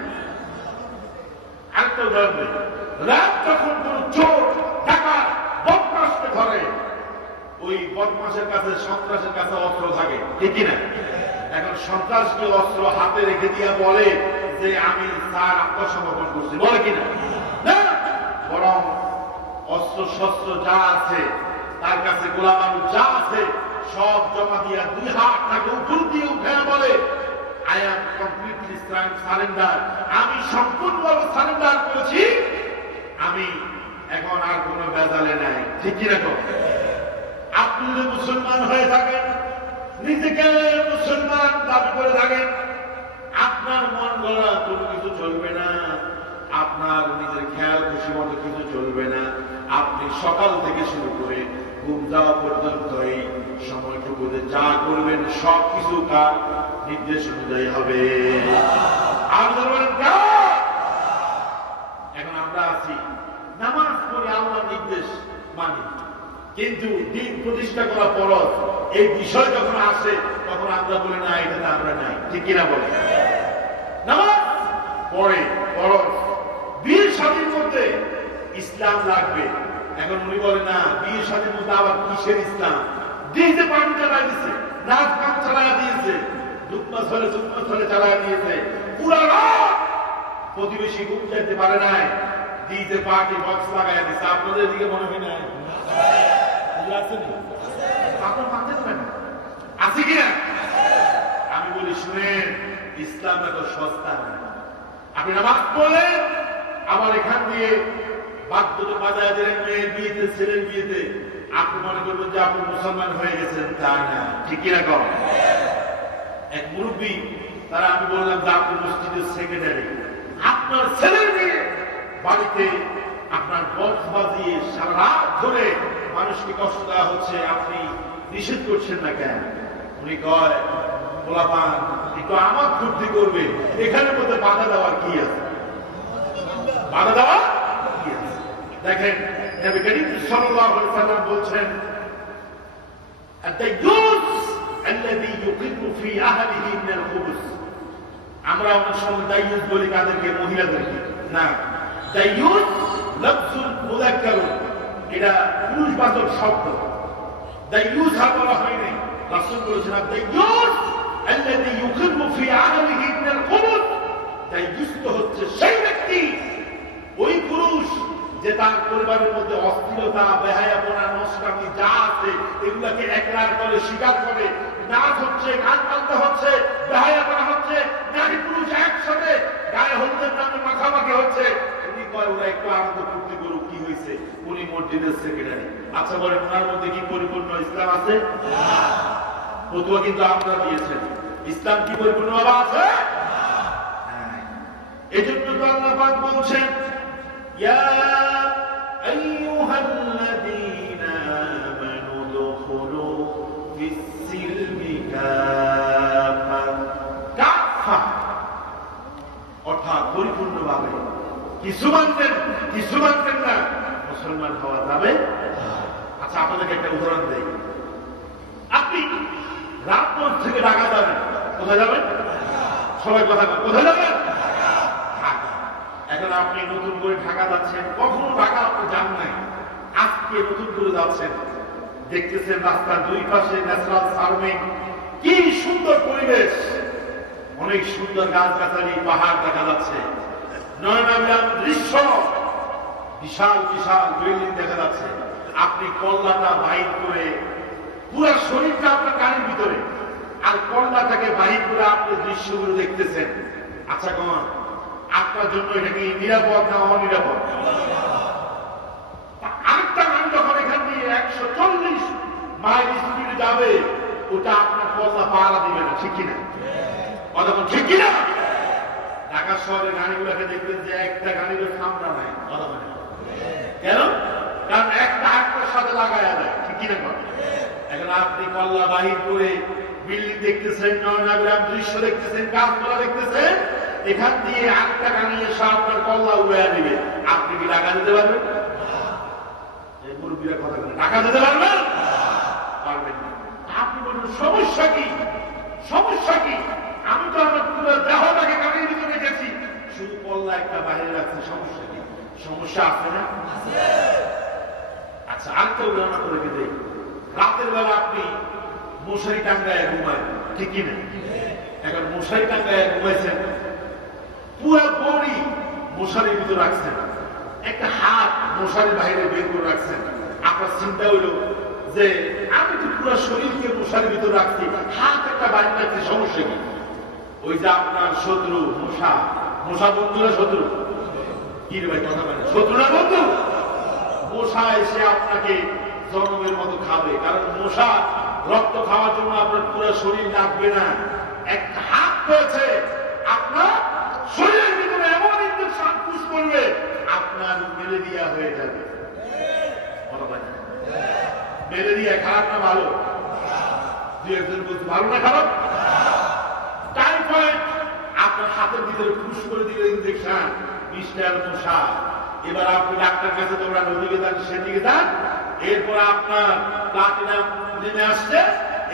আরেকটা উদাহরণ দেই। রাত যখন কোন চোর ডাকাত বদমাশকে ধরে, ওই বদমাশের কাছে, সন্ত্রাসের কাছে অস্ত্র থাকে, ঠিক কিনা? এখন সন্ত্রাসকে অস্ত্র হাতে রেখে দিয়া বলে যে আমি স্যার আত্মসমর্পণ করছি, বলে কিনা? না, বরং অস্ত্র শস্ত্র যা আছে তার কাছে, গোলাবারুদ যা আছে সব জমা দিয়া 2 হাত তাকে উপর দিয়ে উঠে বলে আই এম কমপ্লিটলি সারেন্ডার, আমি সম্পূর্ণভাবে সারেন্ডার করেছি, আমি এখন আর কোনো বেজালে নাই, ঠিক কিনা? আপনি যদি মুসলমান হয়ে থাকেন, নিজেকে মুসলমান দাবি করে থাকেন, আপনার মন গড়া কোনো কিছু চলবে না, আপনার নিজের খেয়াল খুশি মতো কিছু চলবে না। আপনি সকাল থেকে শুরু করে ঘুম যাওয়া পর্যন্ত এই সময়টুকুতে যা করবেন সব কিছু কার নির্দেশ অনুযায়ী হবে। আর এখন আমরা আছি, নামাজ পড়ি, আল্লাহর নির্দেশ মানি, কিন্তু দিন প্রতিষ্ঠা করা ফরজ, এই বিষয় যখন আসে তখন আমরা বলি না, এটা আমরা নাই, ঠিক কিনা? বলে নামাজ পড়ে ফরজ, বিয়ে শাদীর মধ্যে ইসলাম লাগবে। এখন উনি বলে না, বিয়ে শাদীর মধ্যে আবার কিসের ইসলাম? ডিজে পার্টি চালাই দিয়েছে, নাচ গান চালাই দিয়েছে, দুধমাস ধরে চালাই দিয়েছে, পুরা রাত প্রতিবেশী ঘুম যাইতে পারে নাই, ডিজে পার্টি বক্স লাগাই দিয়েছে। আপনাদের দিকে মনে হয় নাই? আপনার মানতে পারেন আছে কিনা? আমি বলি শুনেন, ইসলাম এত সস্তা না। আপনি নামাজ পড়লেন, আবার এখান দিয়ে বাদ্যটা বাজায় দিলেন মেয়ের বিয়েতে, ছেলের বিয়েতে, আপনি মনে করবেন যে আপনি মুসলমান হয়ে গেছেন, তা না, ঠিক কিনা? কম এক মুরব্বী, তারা আমি বললাম যে আপনি মসজিদের সেক্রেটারি, আপনার ছেলের বিয়ে বাড়িতে আপনার বক্স বাজিয়ে সারা রাত ধরে মানুষকে কষ্ট দেওয়া হচ্ছে, আপনি নিষেধ করছেন না কেন? উনি কয় পোলাপান একটু আমার ফুর্তি করবে, এখানে মধ্যে বাধা দেওয়ার কি আছে? বাধা দেওয়া কি আছে? দেখেন নবী করিম সাল্লাল্লাহু আলাইহি ওয়াসাল্লাম বলছেন আত-তাইয়ুস আল্লাযী ইউকিরু ফি আহলিহি মিনাল খুবুস। আমরা অনেক সময় তাইয়ুস বলি কাদেরকে? মহিলাদেরকে। না, তাইয়ুস লফজুল মুযাক্কার, এটা পুরুষবাচক শব্দ। তাইয়ুস আর বলা হয়নি। রাসূল বলেছেন আত-তাইয়ুস আল্লাযী ইউকিরু ফি আহলিহি মিনাল খুবুস। তাইয়ুস তো হচ্ছে সেই ব্যক্তি, ওই পুরুষ যে তার পরিবারের মধ্যে অস্থিরতা, বেহায়াপনা, নষ্টামি যা আছে এগুলাকে একরার করে স্বীকার করে। নাচ হচ্ছে, গান টানতে হচ্ছে, বেহায়াপনা হচ্ছে, নারী পুরুষ একসাথে গায়ে হলুদের নামে মাখামাখি হচ্ছে, উনি কয় ওরা একটু আনন্দ ফুর্তি করুক, কি হয়েছে? উনি মসজিদের সেক্রেটারি। আচ্ছা বলেন, ওনার মধ্যে কি পরিপূর্ণ ইসলাম আছে? ফতোয়া কিন্তু আপনারা দিয়েছেন। ইসলাম কি পরিপূর্ণভাবে আছে? এজন্য তো আল্লাহ পাক বলছেন ইয়া আইয়ুহাল্লাযীনা আমানু দুখুলু ফিস-সিলমি কাফা, অর্থাৎ পরিপূর্ণভাবে। কিছু মানবেন না, মুসলমান হওয়া যাবে। আচ্ছা আপনাদেরকে একটা উদাহরণ দেই। আপনি রাজপথ থেকে ঢাকা যাবেন, কোথায় যাবেন? সবাই কথা বলেন, কোথায় যাবেন? এখন আপনি নতুন করে ঢাকা যাচ্ছেন, কখনো ঢাকা আপনি যান নাই, আজকে নতুন করে যাচ্ছেন, দেখতেছেন রাস্তার দুই পাশে ন্যাচারাল সার্ভিং, কি সুন্দর পরিবেশ, অনেক সুন্দর গাছগাছালি, পাহাড় দেখা যাচ্ছে, নয়নাভিরাম দৃশ্য, বিশাল বিশাল বিল্ডিং দেখা যাচ্ছে। আপনি কল্লাটা বাহির করে, পুরো শরীরটা আপনার গাড়ির ভিতরে, আর কল্লাটাকে বাহির করে আপনি দৃশ্যগুলো দেখতেছেন। আচ্ছা কমান আপনার জন্য এটা কি নিরাপদ না অনিরাপদ? আরেকটা গাড়ি যখন এখান দিয়ে 140 মাইল স্পিডে যাবে, ওটা আপনার কল্লা পাহারা দিবে না, ঠিক কিনা? কথা বল, ঠিক কিনা? ঢাকা শহরের গাড়িগুলোকে দেখবেন যে একটা গাড়িরও সামনা নাই, কথা বলে কেন? কারণ একটা আরেকটার সাথে লাগায়া দেয়, ঠিক কিনা? এখন আপনি কল্লা বাহির করে বিল্ডিং দেখতেছেন, নয়নাভিরাম দৃশ্য দেখতেছেন, গাছপালা দেখতেছেন, এখান দিয়ে আরেকটা গাড়ি এসে আপনার কল্লা উড়াইয়া দিবে, আপনি কি টাকা দিতে পারবেন? এই মুরব্বীরা কথা বলে, টাকা দিতে পারবেন? পারবেন না। আপনি বলুন সমস্যা কি? সমস্যা কি? আমি তো আমার পুরো দেহটাকে গাড়ির ভিতরে রেখেছি, শুধু কল্লা একটা বাইরে রাখছি, সমস্যা কি? সমস্যা আছে না? আচ্ছা আরেকটা উদাহরণ করে দেই। রাতের বেলা আপনি মশারি টাঙ্গায় ঘুমায়, ঠিক কিনা? এখন মশারি টাঙ্গায় ঘুমাইছেন, পুরো বডি মশারির ভিতরে রাখছেন, একটা হাত মশারির বাইরে বের করে রাখছেন। আপনার চিন্তা হইল যে আমি তো পুরো শরীরকে মশারির ভিতরে রাখছি, হাত একটা বাইরে রাখছি, সমস্যা কি? ওই যে আপনার শত্রু মশা, মশা বন্ধু না শত্রু? কি রে ভাই কথা বলেন, শত্রু না বন্ধু? মশা এসে আপনাকে জনমের মতো খাবে, কারণ মশা রক্ত খাওয়ার জন্য আপনার পুরো শরীর লাগবে না, একটা হাত রয়েছে, আপনার শরীরের ভিতরে এমন ইনজেকশন পুশ করবে, আপনার ম্যালেরিয়া হয়ে যাবে। ম্যালেরিয়া খারাপ না ভালো? দুই একজন বলছে ভালো না খারাপ? টাইফয়েড আপনার হাতের ভিতরে পুশ করে দিল ইনজেকশন, মিস্টার মশা। এবার আপনি ডাক্তার কাছে দৌড়ান, ওদিকে যান সেদিকে যান, এরপর আপনার প্লাটিনাম নেমে আসছে,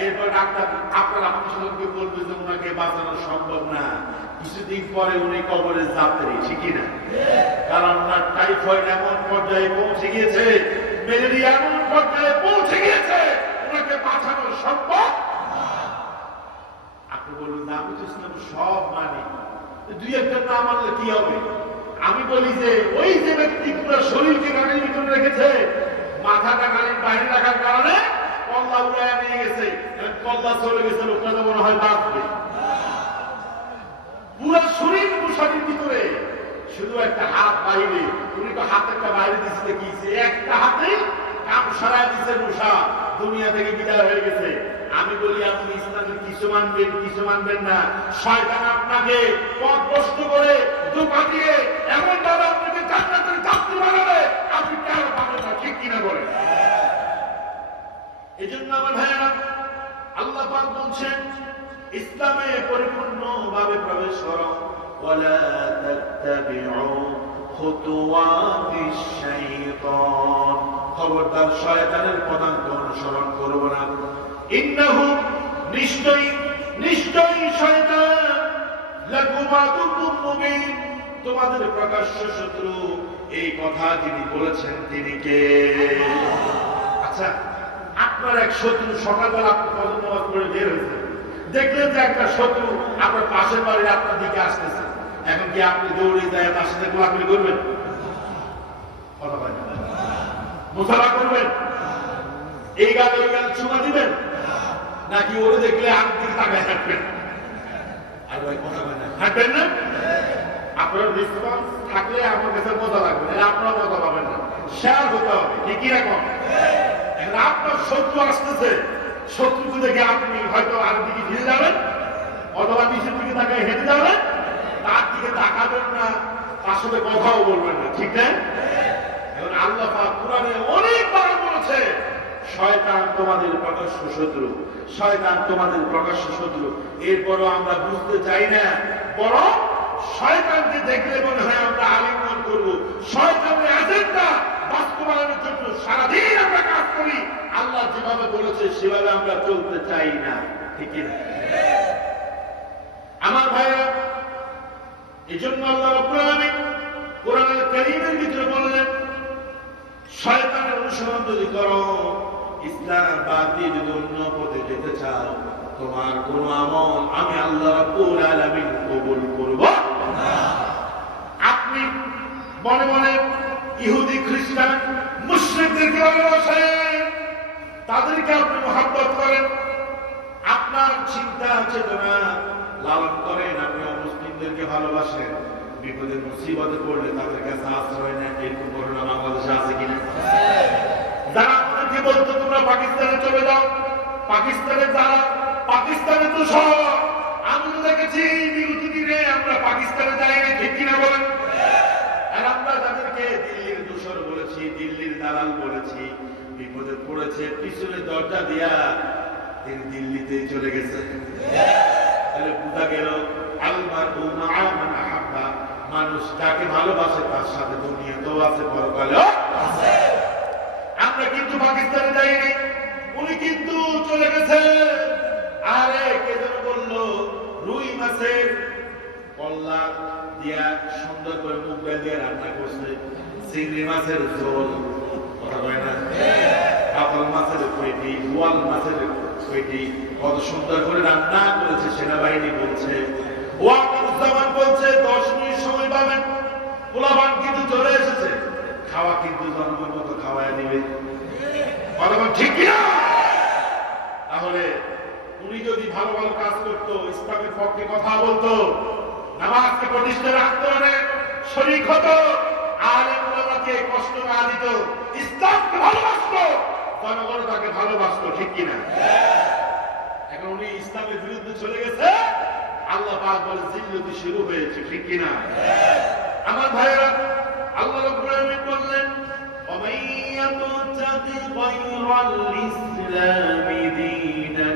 এরপর ডাক্তার আপনার আত্মীয়স্বজনকে বলবে যে ওনাকে বাঁচানো সম্ভব না, কিছুদিন পরে উনি কবরে যাত্রী, ঠিকই না? কারণ ওনার টাইফয়েড এমন পর্যায়ে পৌঁছে গিয়েছে, ম্যালেরিয়া এমন পর্যায়ে পৌঁছে গিয়েছে, ওনাকে বাঁচানো সম্ভব। আপনি বলবেন যে আমি তো ইসলাম সব মানি, দুই একটা না মানলে কি হবে? আমি বলি যে ওই যে ব্যক্তি পুরো শরীরকে গাড়ির ভিতরে রেখেছে, মাথাটা গাড়ির বাইরে রাখার কারণে কল্লা উড়াইয়া নিয়ে গেছে, কল্লা চলে গেছে, লোকটা তো মনে হয় বাঁচবে। পুরো শরীর মশারির ভিতরে, শুধু একটা হাত বাইরে, উনি তো হাত একটা বাইরে দিচ্ছে, কি একটা হাতে কাম সারায় দিচ্ছে, মশা দুনিয়া থেকে বিদায় হয়ে গেছে। আমি বলি আপনি ইসলামের কিছু মানবেন, কিছু মানবেন না, শয়তান আপনাকে পথ ভ্রষ্ট করে ধোঁকা দিয়ে এমন ভাবে আপনাকে জান্নাতের যাত্রী বানাবে, আপনি কেন পাবেন না, ঠিক কিনা বলেন? এই জন্য আমার ভাইয়েরা, আল্লাহ পাক বলছেন ইসলামে পরিপূর্ণভাবে প্রবেশ করো, ওয়ালা তাত্তাবিউ খুতুওয়াতিশ শাইতান, খবরদার শয়তানের পদাঙ্ক অনুসরণ করব না। ইন্নাহু, নিশ্চয়ই শয়তান লাকুম আদুউম মুবিন, তোমাদের প্রকাশ্য শত্রু। এই কথা যিনি বলেছেন তিনি কে? আচ্ছা, আপনার এক শত্রু সকালবেলা আপনি ফজর নামাজ পড়ে বের হয়েছে, দেখলেন যে একটা শত্রু আপনার পাশের বাড়ির আপনার দিকে আসতেছে, এখন কি আপনি দৌড়ে যায় তার সাথে গোলাগুলি করবেন? কথা বলেন, মুসাফা করবেন? এই গাল ওই গাল ছুঁয়া দিবেন? নাকি ওরে দেখলে আগ দিকে তাকায় হাঁটবেন? আর ভাই কথা বলেন, হাঁটবেন না? আপনার রেসপন্স থাকলে আমার কাছে মজা লাগবে, আপনারা মজা পাবেন না। শেয়ার হতে হবে, ঠিকই রকম। এখন আপনার শত্রু আসতেছে, শত্রুকে দেখে আপনি হয়তো আর দিকে ফিরে যাবেন, অথবা নিচের দিকে তাকায় হেঁটে যাবেন, তার দিকে তাকাবেন না, তার সাথে কথাও বলবেন না, ঠিক না? এখন আল্লাহ পাক কোরআনে অনেকবার বলেছে শয়তান তোমাদের প্রকাশ্য শত্রু, শয়তান তোমাদের প্রকাশ্য শত্রু। এরপরও আমরা বুঝতে চাই না, বরং শয়তানকে দেখলে মনে হয় আমরা আলিঙ্গন করবো, শয়তানের এজেন্ডা বাস্তবায়নের জন্য সারাদিন আমরা কাজ করি। আল্লাহ যেভাবে বলেছে সেভাবে আমরা চলতে চাই না, ঠিক না? আমার ভাইরা, এই জন্য আল্লাহ রাব্বুল আলামিন কোরআনুল কারীমের ভিতরে বললেন, শয়তানের অনুসরণ যদি করো, ইসলাম বাদ দিয়ে যদি অন্য পথে যেতে চাও, তোমার কোন আমল আমি আল্লাহ রাব্বুল আলামিন কবুল করব না। আপনি মনে মনে ইহুদি, খ্রিস্টান, মুশরিকদেরকে ভালোবাসেন, তাদেরকে আপনি মহব্বত করেন, আপনার চিন্তা চেতনা লালন করেন, আপনি অমুসলিমদেরকে ভালোবাসেন, বিপদে মুসিবতে পড়লে তাদের কাছে আশ্রয় নেন। এরকম ঘটনা বাংলাদেশে আছে কিনা? যারা আপনাদেরকে বলতো তোমরা পাকিস্তানে চলে যাও, পাকিস্তানে যারা, পাকিস্তানে তো সব, আমি তো দেখেছি বিরতি দিনে আমরা পাকিস্তানে যাই না, ঠিক কিনা বলেন? আর আমরা তাদেরকে দিল্লির দোসর বলেছি, দিল্লির দালাল বলেছি, বিপদে পড়েছে পিছনে দরজা দিয়া তিনি দিল্লিতে চলে গেছে। তাহলে বোঝা গেল আলমারু মা'a মান আহাব্বা, মানুষ যাকে ভালোবাসে তার সাথে দুনিয়াতেও আছে, পরকালেও আছে। আমরা কিন্তু পাকিস্তানে যাইনি, উনি কিন্তু চলে গেছে। আরে কে যেন বললো রুই মাছের কল্লা দিয়া সুন্দর করে মুখ দিয়ে রান্না করছে, চিংড়ি মাছের ঝোল, কথা কয় না, কাতল মাছের পেটি, বোয়াল মাছের পেটি, কত সুন্দর করে রান্না করেছে। সেনাবাহিনী বলছে, ওয়াকারুজ্জামান বলছে 10 মিনিট সময় পাবেন, পোলাপান কিন্তু চলে এসেছে, খাওয়া কিন্তু জন্মের মতো খাওয়ায় দিবে। কথা ঠিক কিনা? তাহলে উনি যদি ভালো ভালো কাজ করতো, ইসলামের পক্ষে কথা বলতো, নামাজকে প্রতিষ্ঠা রাখতো, শরীক হতো, আলেম ওলামাকে কষ্ট না দিত, ইসলামকে ভালোবাসতো, জনগণ তাকে ভালোবাসতো, ঠিক কিনা? এখন উনি ইসলামের বিরুদ্ধে চলে গেছে, আল্লাহ পাক বলে জিল্লতি শুরু হয়েছে, ঠিক কিনা? আমার ভাইয়েরা, আল্লাহ রাব্বুল আলামিন বললেন, وَمَن يَبْتَغِ غَيْرَ الْإِسْلَامِ دِينًا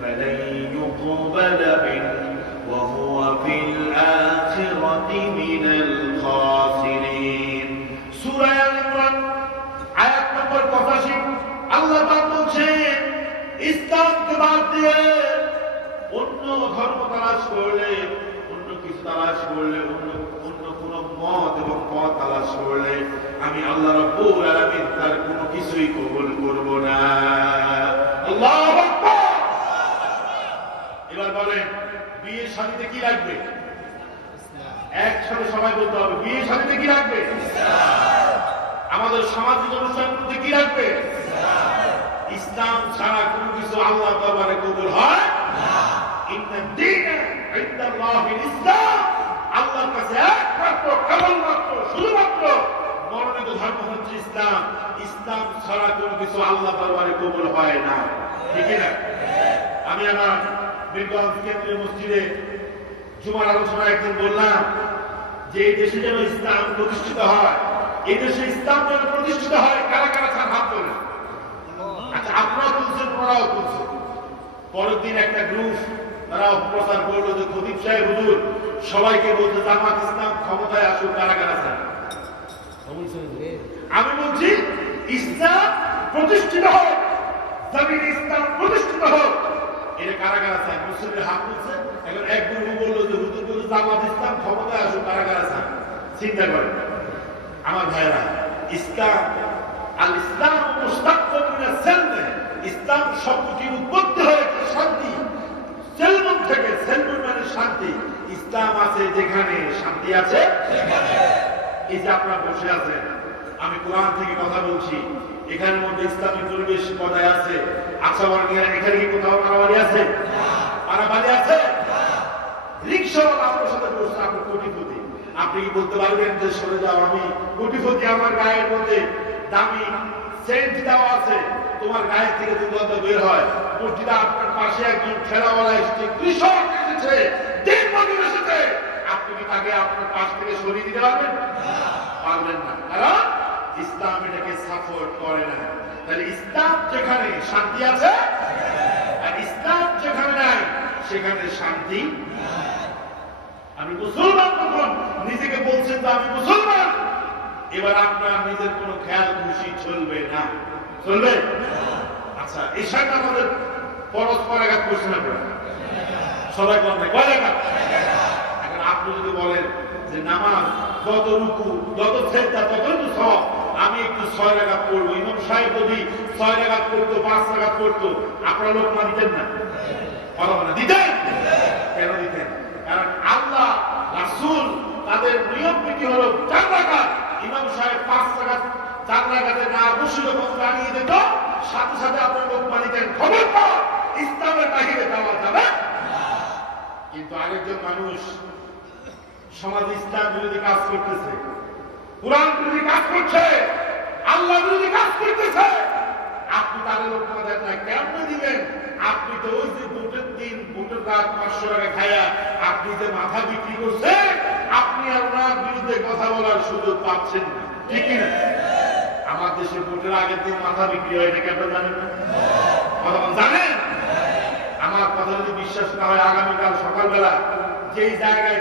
فَلَن يُقْبَلَ مِنْهُ وَهُوَ فِي الْآخِرَةِ مِنَ الْخَاسِرِينَ। সূরা আল ইমরান আয়াত নম্বর 85। আল্লাহ পাক বলছেন, ইসলামকে বাদ দিয়ে অন্য ধর্ম তালাশ করলে, অন্য কিছু তালাশ করলে, অন্য কোন মত এবং পথ তালাশ করলে আমি আল্লাহ রাব্বুল আলামিন তার কোনো কিছুই কবুল করব না। আল্লাহু আকবার। এবার বলেন, বিয়ের শাদীতে কি লাগবে? একসাথে সবাই বলতে হবে, বিয়ের শাদীতে কি লাগবে? আমাদের সামাজিক অনুষ্ঠানগুলোতে কি লাগবে? ইসলাম ছাড়া কোনো কিছু আল্লাহ দরবারে কবুল হয় না। ইন্নাদ দীন ইনদাল্লাহিল ইসলাম, আল্লাহর কাছে একমাত্র, কেবলমাত্র, শুধুমাত্র মনোনীত ধর্ম হচ্ছে ইসলাম। ইসলাম ছাড়া কোনো কিছু আল্লাহ দরবারে কবুল হয় না, ঠিক না? আমি আমার বীরগঞ্জ কেন্দ্রীয় মসজিদে জুমার আলোচনায় একদিন বললাম যে এই দেশে যেন ইসলাম প্রতিষ্ঠিত হয়, এই দেশে ইসলাম যেন প্রতিষ্ঠিত হয়, কারা কারা ছাড় হাত তোলে। আচ্ছা, আপনারা তুলছেন, ওনারাও তুলছেন, পরের দিন একটা গ্রুপ তারা অপপ্রচার করলো যে খতিব সাহেব হুজুর সবাইকে বলতে জামাত ইসলাম ক্ষমতায় আসুক, কারাগার আছে। আমি বলছি ইসলাম প্রতিষ্ঠিত হোক, জমিন ইসলাম প্রতিষ্ঠিত হোক, এটা কারাগার আছে। মুসলিমের হাত তুলছে। এখন এক গুরু বললো যে হুজুর বলছে জামাত ইসলাম ক্ষমতায় আসুক, কারাগার আছে। চিন্তা করেন আমার ভাইরা, ইসলাম আল ইসলাম মুস্তাক্কাম মিনাস সালম, ইসলাম শব্দটির উৎপত্তি হয়েছে শান্তি, সেলমন থেকে। সেলমন মানে শান্তি। ইসলাম আছে যেখানে শান্তি আছে সেখানে। এই যে আপনারা বসে আছেন, আমি কোরআন থেকে কথা বলছি, এখানের মধ্যে ইসলামিক পরিবেশ বজায় আছে। আচ্ছা এখানে কি কোথাও মারামারি আছে? মারামারি আছে? রিক্সাওয়ালা আপনার সাথে বসছে, আপনার কোটিপতি, আপনি কি বলতে পারবেন যে সরে যাও, আমি কোটিপতি, আমার গায়ের মধ্যে দামি সেন্ট দেওয়া আছে, তোমার গায়ের থেকে দুর্গন্ধ বের হয়। মসজিদে আপনার পাশে একজন ঠেলাওয়ালা এসেছে, কৃষক এসেছে, দিন মজুর এসেছে, আপনি কি তাকে আপনার পাশ থেকে সরিয়ে দিতে পারবেন? পারবেন না, কারণ ইসলাম এটাকে সাপোর্ট করে না। তাহলে ইসলাম যেখানে শান্তি আছে আর ইসলাম যেখানে নাই সেখানে শান্তি। আমি মুসলমান, তখন নিজেকে বলছেন যে আমি মুসলমান, এবার আপনার নিজের কোনো খেয়াল খুশি চলবে না, চলবে? আচ্ছা, এই সাথে আমাদের পরস্পর আঘাত করছে না সবাই বলবে কয় জায়গা? এখন আপনি যদি বলেন যে নামাজ যত রুকু যত সেজদা ততই তো সওয়াব, আমি একটু 6 রাকাত পড়বো, ইমাম সাহেব যদি 6 রাকাত পড়তো 5 রাকাত পড়তো, আপনারা লোকমা দিতেন না? কথা বলে দিতেন? কেন দিতেন? কারণ আল্লাহ রাসূল তাদের নিয়ম নীতি হলো 4 রাকাত। ইমাম সাহেব 5 রাকাত 4 রাকাতে না বসে যখন দাঁড়িয়ে দিত, সাথে সাথে আপনার লোকমা দিতেন। খবরদার, ইসলামের বাহিরে যাওয়া যাবে না। কিন্তু আরেকজন মানুষ সমাজ ইসলাম বিরোধী কাজ করতেছে, কোরআন বিরোধী কাজ করছে, আল্লাহ বিরোধী কাজ করতেছে, আপনি তাদের লোকমা দেন না, কেমন দিবেন? আপনি তো ওই যে ভোটের দিন ভোটের রাত 500 টাকা খায়া আপনি যে মাথা বিক্রি করছেন, আপনি আর ওনার বিরুদ্ধে কথা বলার সুযোগ পাচ্ছেন না, ঠিক কিনা? আমার দেশে ভোটের আগের দিন মাথা বিক্রি হয়, এটা কি আপনারা জানেন না? কথা জানেন? আমার কথা যদি বিশ্বাস না হয়, আগামীকাল সকালবেলা যেই জায়গায়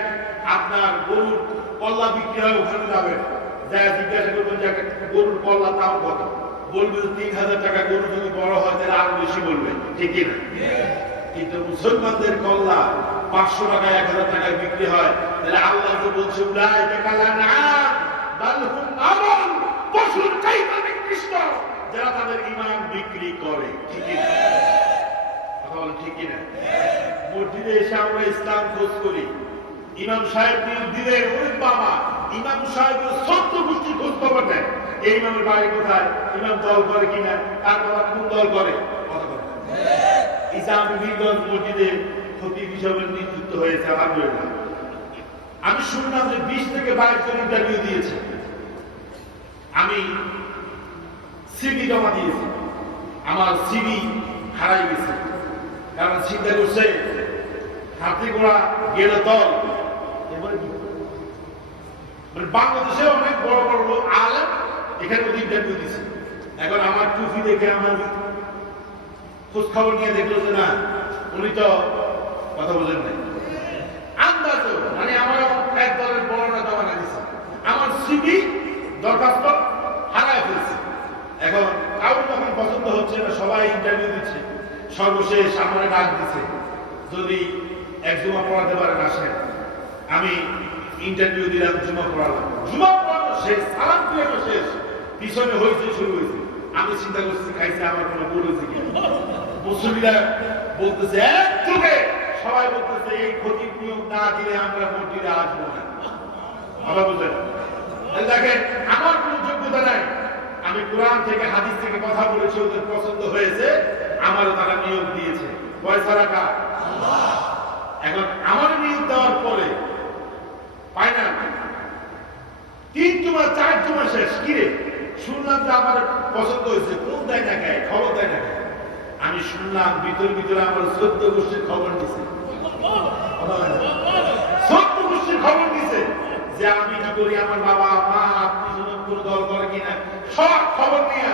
আপনার গরুর কল্লা বিক্রি হয় ওখানে যাবেন, যারা জিজ্ঞাসা করবেন যে গরুর কল্লা দাম কত, বলবে 3000 টাকা। গরু যদি বড় হয় তাহলে আরো বেশি বলবে, ঠিক কিনা? কিন্তু মুসলমানদের কল্লা 500 টাকা 1000 টাকায় বিক্রি হয়, তাহলে আল্লাহ তো বলছে উলাইকা কালানআম বাল হুম আদল, পশুর চাইতে নিকৃষ্ট যারা তাদের ঈমান বিক্রি করে, ঠিক কিনা? কথা বলেন ঠিক কিনা? মসজিদে এসে আমরা ইসলাম খোঁজ করি, ইমাম সাহেব নিয়োগ দিলে ওই বাবা ইমাম সাহেবের 14 গোষ্ঠী খোঁজ খবর নেয়। এই ইমামের বাড়ি কোথায়, ইমাম দল করে কিনা, তার বাবা কোন দল করে, কথা বলে। ইসলামী বীরগঞ্জ মসজিদে খতিব হিসাবে নিযুক্ত হয়েছে, আলহামদুলিল্লাহ। আমি শুনলাম যে 20 থেকে 22 জন ইন্টারভিউ দিয়েছে। আমি সিভি জমা দিয়েছি, আমার সিভি হারাই গেছে। কারণ চিন্তা করছে হাতি ঘোড়া গেল দল, বাংলাদেশে অনেক বড় বড় লোক আলেম এখানে ইন্টারভিউ দিচ্ছে। এখন আমার টুপি দেখে আমার খোঁজ খবর নিয়ে দেখলো যে না, উনি তো কথা বলেন নাই, আন্দাজ মানে আমার এক দলের বর্ণনা জমা দিচ্ছে, আমার সিবি দরখাস্ত হারায় ফেলছে। এখন কারোর যখন পছন্দ হচ্ছে না, সবাই ইন্টারভিউ দিচ্ছে, সর্বশেষ আমার ডাক দিচ্ছে, যদি এক জুমা পড়াতে পারেন আসেন। আমি ইন্টারভিউ দিলাম, জুমা পড়ালাম, জুমা পড়ানো শেষ, সালাম ফিরানো শেষ, পিছনে হয়েছে শুরু হয়েছে। আমি চিন্তা করছি খাইছে আমার কোনো ভুল হয়েছে কি? মুসলিমরা বলতেছে এক যুগে, সবাই বলতেছে এই খতিব নিয়োগ না দিলে আমরা মসজিদে আসবো না। আবার বললেন দেখেন আমার কোনো যোগ্যতা নাই, আমি কোরআন থেকে হাদিস থেকে কথা বলেছি, ওদের পছন্দ হয়েছে, আমারও তারা নিয়োগ দিয়েছে, পয়সা রাখা। এখন আমার নিয়োগ দেওয়ার পরে পাই না, 3 জুমা 4 জুমা শেষ, কিরে শুনলাম যে আমার পছন্দ হয়েছে, কোন দেয় না গায়ে, খবর দেয় না গায়ে। আমি শুনলাম ভিতরে আমার 14 গোষ্ঠীর খবর দিছে, 14 গোষ্ঠীর খবর দিছে যে আমি কি করি, আমার বাবা মা আত্মীয় কোন দল করে কিনা, সব খবর নিয়ে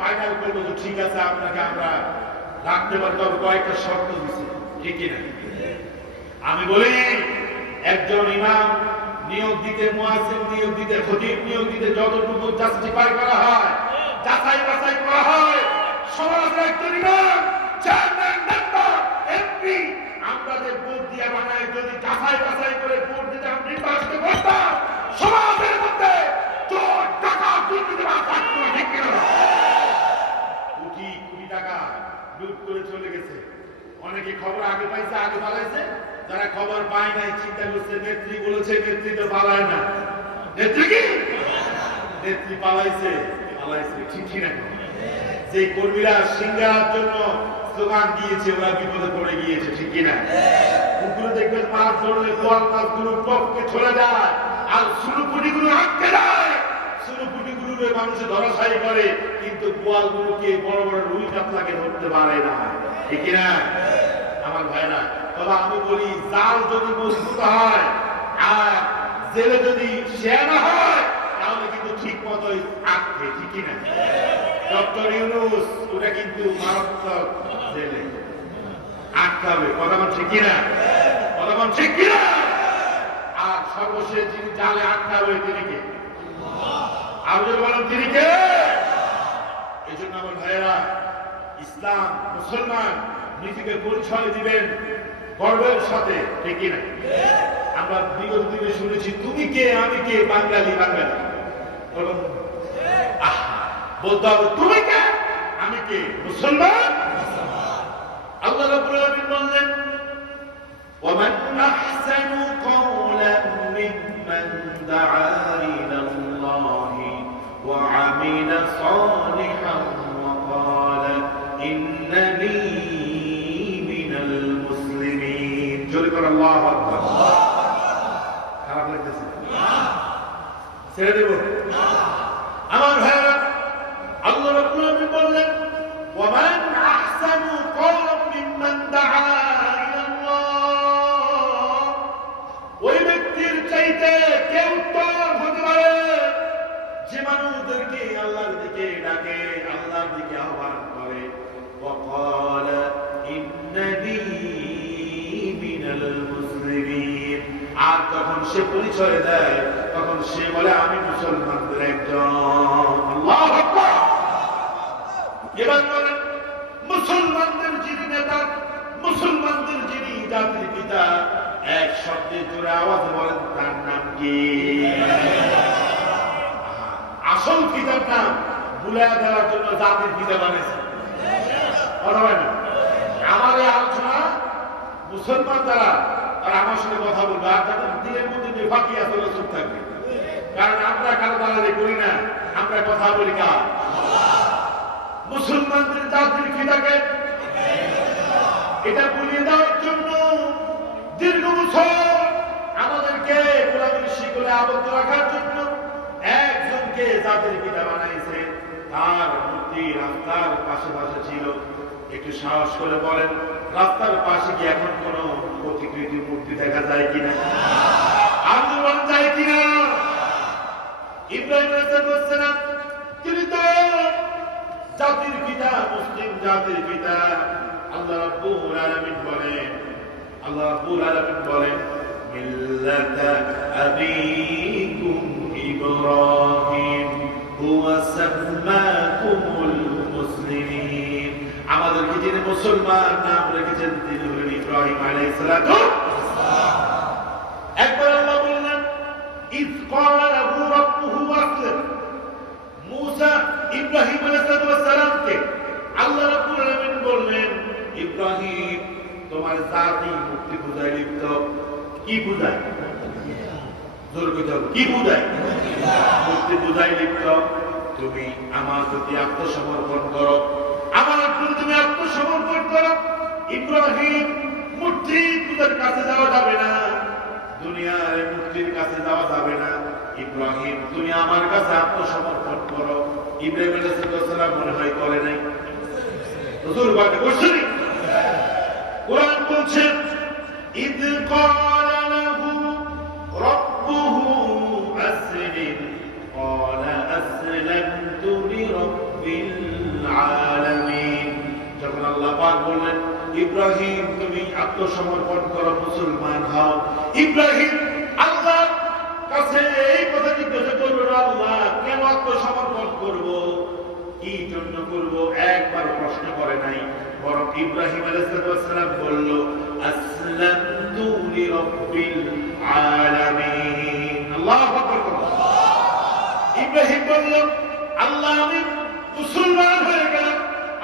ফাইনাল করলো যে ঠিক আছে আপনাকে আমরা রাখতে পারে, তবে কয়েকটা শর্ত দিচ্ছে, ঠিক কিনা? আমি বলি একজন ইমাম নিয়োগ দিতে, মুয়াজ্জিন নিয়োগ দিতে, খতিব নিয়োগ দিতে যতটুকু জাস্টিফাই করা হয়, যাচাই বাছাই করা হয়, সমাজের একজন ইমাম, চেয়ারম্যান, মেম্বার, এমপি, আমরা যে ভোট দিয়ে বানাই, যদি যাচাই বাছাই করে ভোট দিতে আমরা নির্বাচিত করতাম, সমাজের মধ্যে চোর, ডাকাত, দুর্নীতিবাজ থাকতো, ঠিক কিনা? কোটি কোটি টাকা লুট করে চলে গেছে। অনেকে খবর আগে পাইছে, আগে পালাইছে। যারা খবর পায় নাই চিন্তা করছে নেত্রী বলেছে, নেত্রী তো পালায় না। নেত্রী কি? নেত্রী পালাইছে, পালাইছে, ঠিক না? যে কর্মীরা সিঙ্গারার জন্য স্লোগান দিয়েছে, ওরা বিপদে পড়ে গিয়েছে, ঠিক কিনা? পুকুরে দেখবেন মাছ ধরলে বোয়াল মাছগুলো টপকে চলে যায়, আর সুরুপুটিগুলো আটকে যায়। সুরুপুটিগুলো মানুষ ধরাশায়ী করে, কিন্তু বোয়ালগুলোকে বড় বড় রুই কাতলাকে ধরতে পারে না, ঠিক কিনা? আমার ভাইরা, তবে আমি বলি জাল যদি মজবুত হয় আর জেলে যদি শেয়ানা হয়, তাহলে কিন্তু ঠিক মতোই আটকে, ঠিক কিনা? ডক্টর ইউনূস ওটা কিন্তু মারাত্মক জেলে আটকাবে, কথা বল ঠিক কিনা? কথা বল ঠিক কিনা? আর সর্বশেষ যিনি জালে আটকাবে তিনি কে? আপনি বলেন তিনি কে? এই জন্য আমার ভাইয়েরা, ইসলাম, মুসলমান নিজেকে পরিচয় দিবেন গর্বের সাথে, ঠিক কিনা? আমরা বিগত দিনে শুনেছি তুমি কে, আমি কে, বাঙালি বাঙালি। বলতে হবে তুমি কে, আমি কে, মুসলমান। আল্লাহ রাব্বুল আলামিন বললেন ومن أحسن قولا ممن دعا إلى الله وعمل صالحا وقال إنني من المسلمين جل الله أكبر খারাপ লাগতেছে? ছেড়ে দেব? আমার ভাইরা, আল্লাহ রাব্বুল আলামিন বললেন ومن أحسن قولا ممن دعا إلى الله, ওই ব্যক্তির চাইতে কে উত্তম হতে পারে যে মানুষদেরকে আল্লাহর দিকে ডাকে, আল্লাহর দিকে আহ্বান করে, وقال إنني من المسلمين, আর যখন সে পরিচয় দেয় তখন সে বলে আমি মুসলমানদের একজন। আল্লাহু আকবার। এবার বলেন মুসলমানদের যিনি নেতা, মুসলমানদের যিনি জাতির পিতা, এক শব্দে জোরে আওয়াজে বলেন তার নাম কি? আসল পিতার নাম ভুলে দেওয়ার জন্য জাতির পিতা বানিয়েছে। আমার এই আলোচনা মুসলমান যারা, তারা আমার সঙ্গে কথা বলবে, আর যাদের দিনের মধ্যে বেফাকি আছে চুপ থাকবে। কারণ আমরা কারো দালালি করি না, আমরা কথা বলি কার? মুসলমানদের জাতির পিতাকে। এটা বুঝিয়ে দেওয়ার জন্য দীর্ঘ বছর আমাদেরকে গোলামীর শিকলে আবদ্ধ রাখার জন্য একজনকে জাতির পিতা বানাইছে। তার মূর্তি রাস্তার পাশে পাশে ছিল। একটু সাহস করে বলেন, রাস্তার পাশে কি এখন কোন প্রতিকৃতি মূর্তি দেখা যায় কিনা? আন্দোলন যায় কিনা? ইব্রাহিম আলাইহিস সালাম তিনি তো জাতির পিতা, মুসলিম জাতির পিতা। আল্লাহ রাব্বুল আলামিন বলেন, আল্লাহ রাব্বুল আলামিন বলেন মিল্লাতা আবিকুম ইব্রাহিম হুয়া সাম্মাকুমুল মুসলিমিন, আমাদেরকে যিনি মুসলমান নাম রেখেছেন তিনি হলেন ইব্রাহিম আলাইহিস সালাতু ওয়াসসালাম। একবার আল্লাহ বললেন ইয ক্বালা লাহু রাব্বুহু আসলিম, মুসা ইব্রাহিম আলাইহিস সালামকে আল্লাহ রাব্বুল আলামিন বললেন ইব্রাহিম তোমার জাতি মুক্তি পূজায় লিপ্ত। কি পূজায়? জোর করে বলো, কি পূজায়? মুক্তি পূজায় লিপ্ত। তুমি আমার প্রতি আত্মসমর্পণ করো, আমার প্রতি তুমি আত্মসমর্পণ করো। ইব্রাহিম মূর্তি পূজার কাছে যাওয়া যাবে না, দুনিয়ার মূর্তির কাছে যাওয়া যাবে না। ইব্রাহিম তুমি আমার কাছে আত্মসমর্পণ করো। ইব্রাহিম আলাইহিস সালাম মনে হয় করে নাই, হুজুর বাতে করছেন। কোরআন বলছে ইদ ক্বালা লাহু রাব্বুহু আসলিম ক্বালা আসলামতু লিরাব্বিল আলামিন। যখন আল্লাহ পাক ইব্রাহিম তুমি আত্মসমর্পণ করো, মুসলমান হও। ইব্রাহিম আল্লাহর কাছে এই কথা জিজ্ঞাসা করলো, আল্লাহ কেন আত্মসমর্পণ করব, কি জন্য করব, একবার প্রশ্ন করে নাই, বরং ইব্রাহিম আলাইহিস সালাম বলল আসলামতু লিরাব্বিল আলামিন। আল্লাহু আকবার। ইব্রাহিম বলল আল্লাহ আমি মুসলমান হয়ে গেলাম,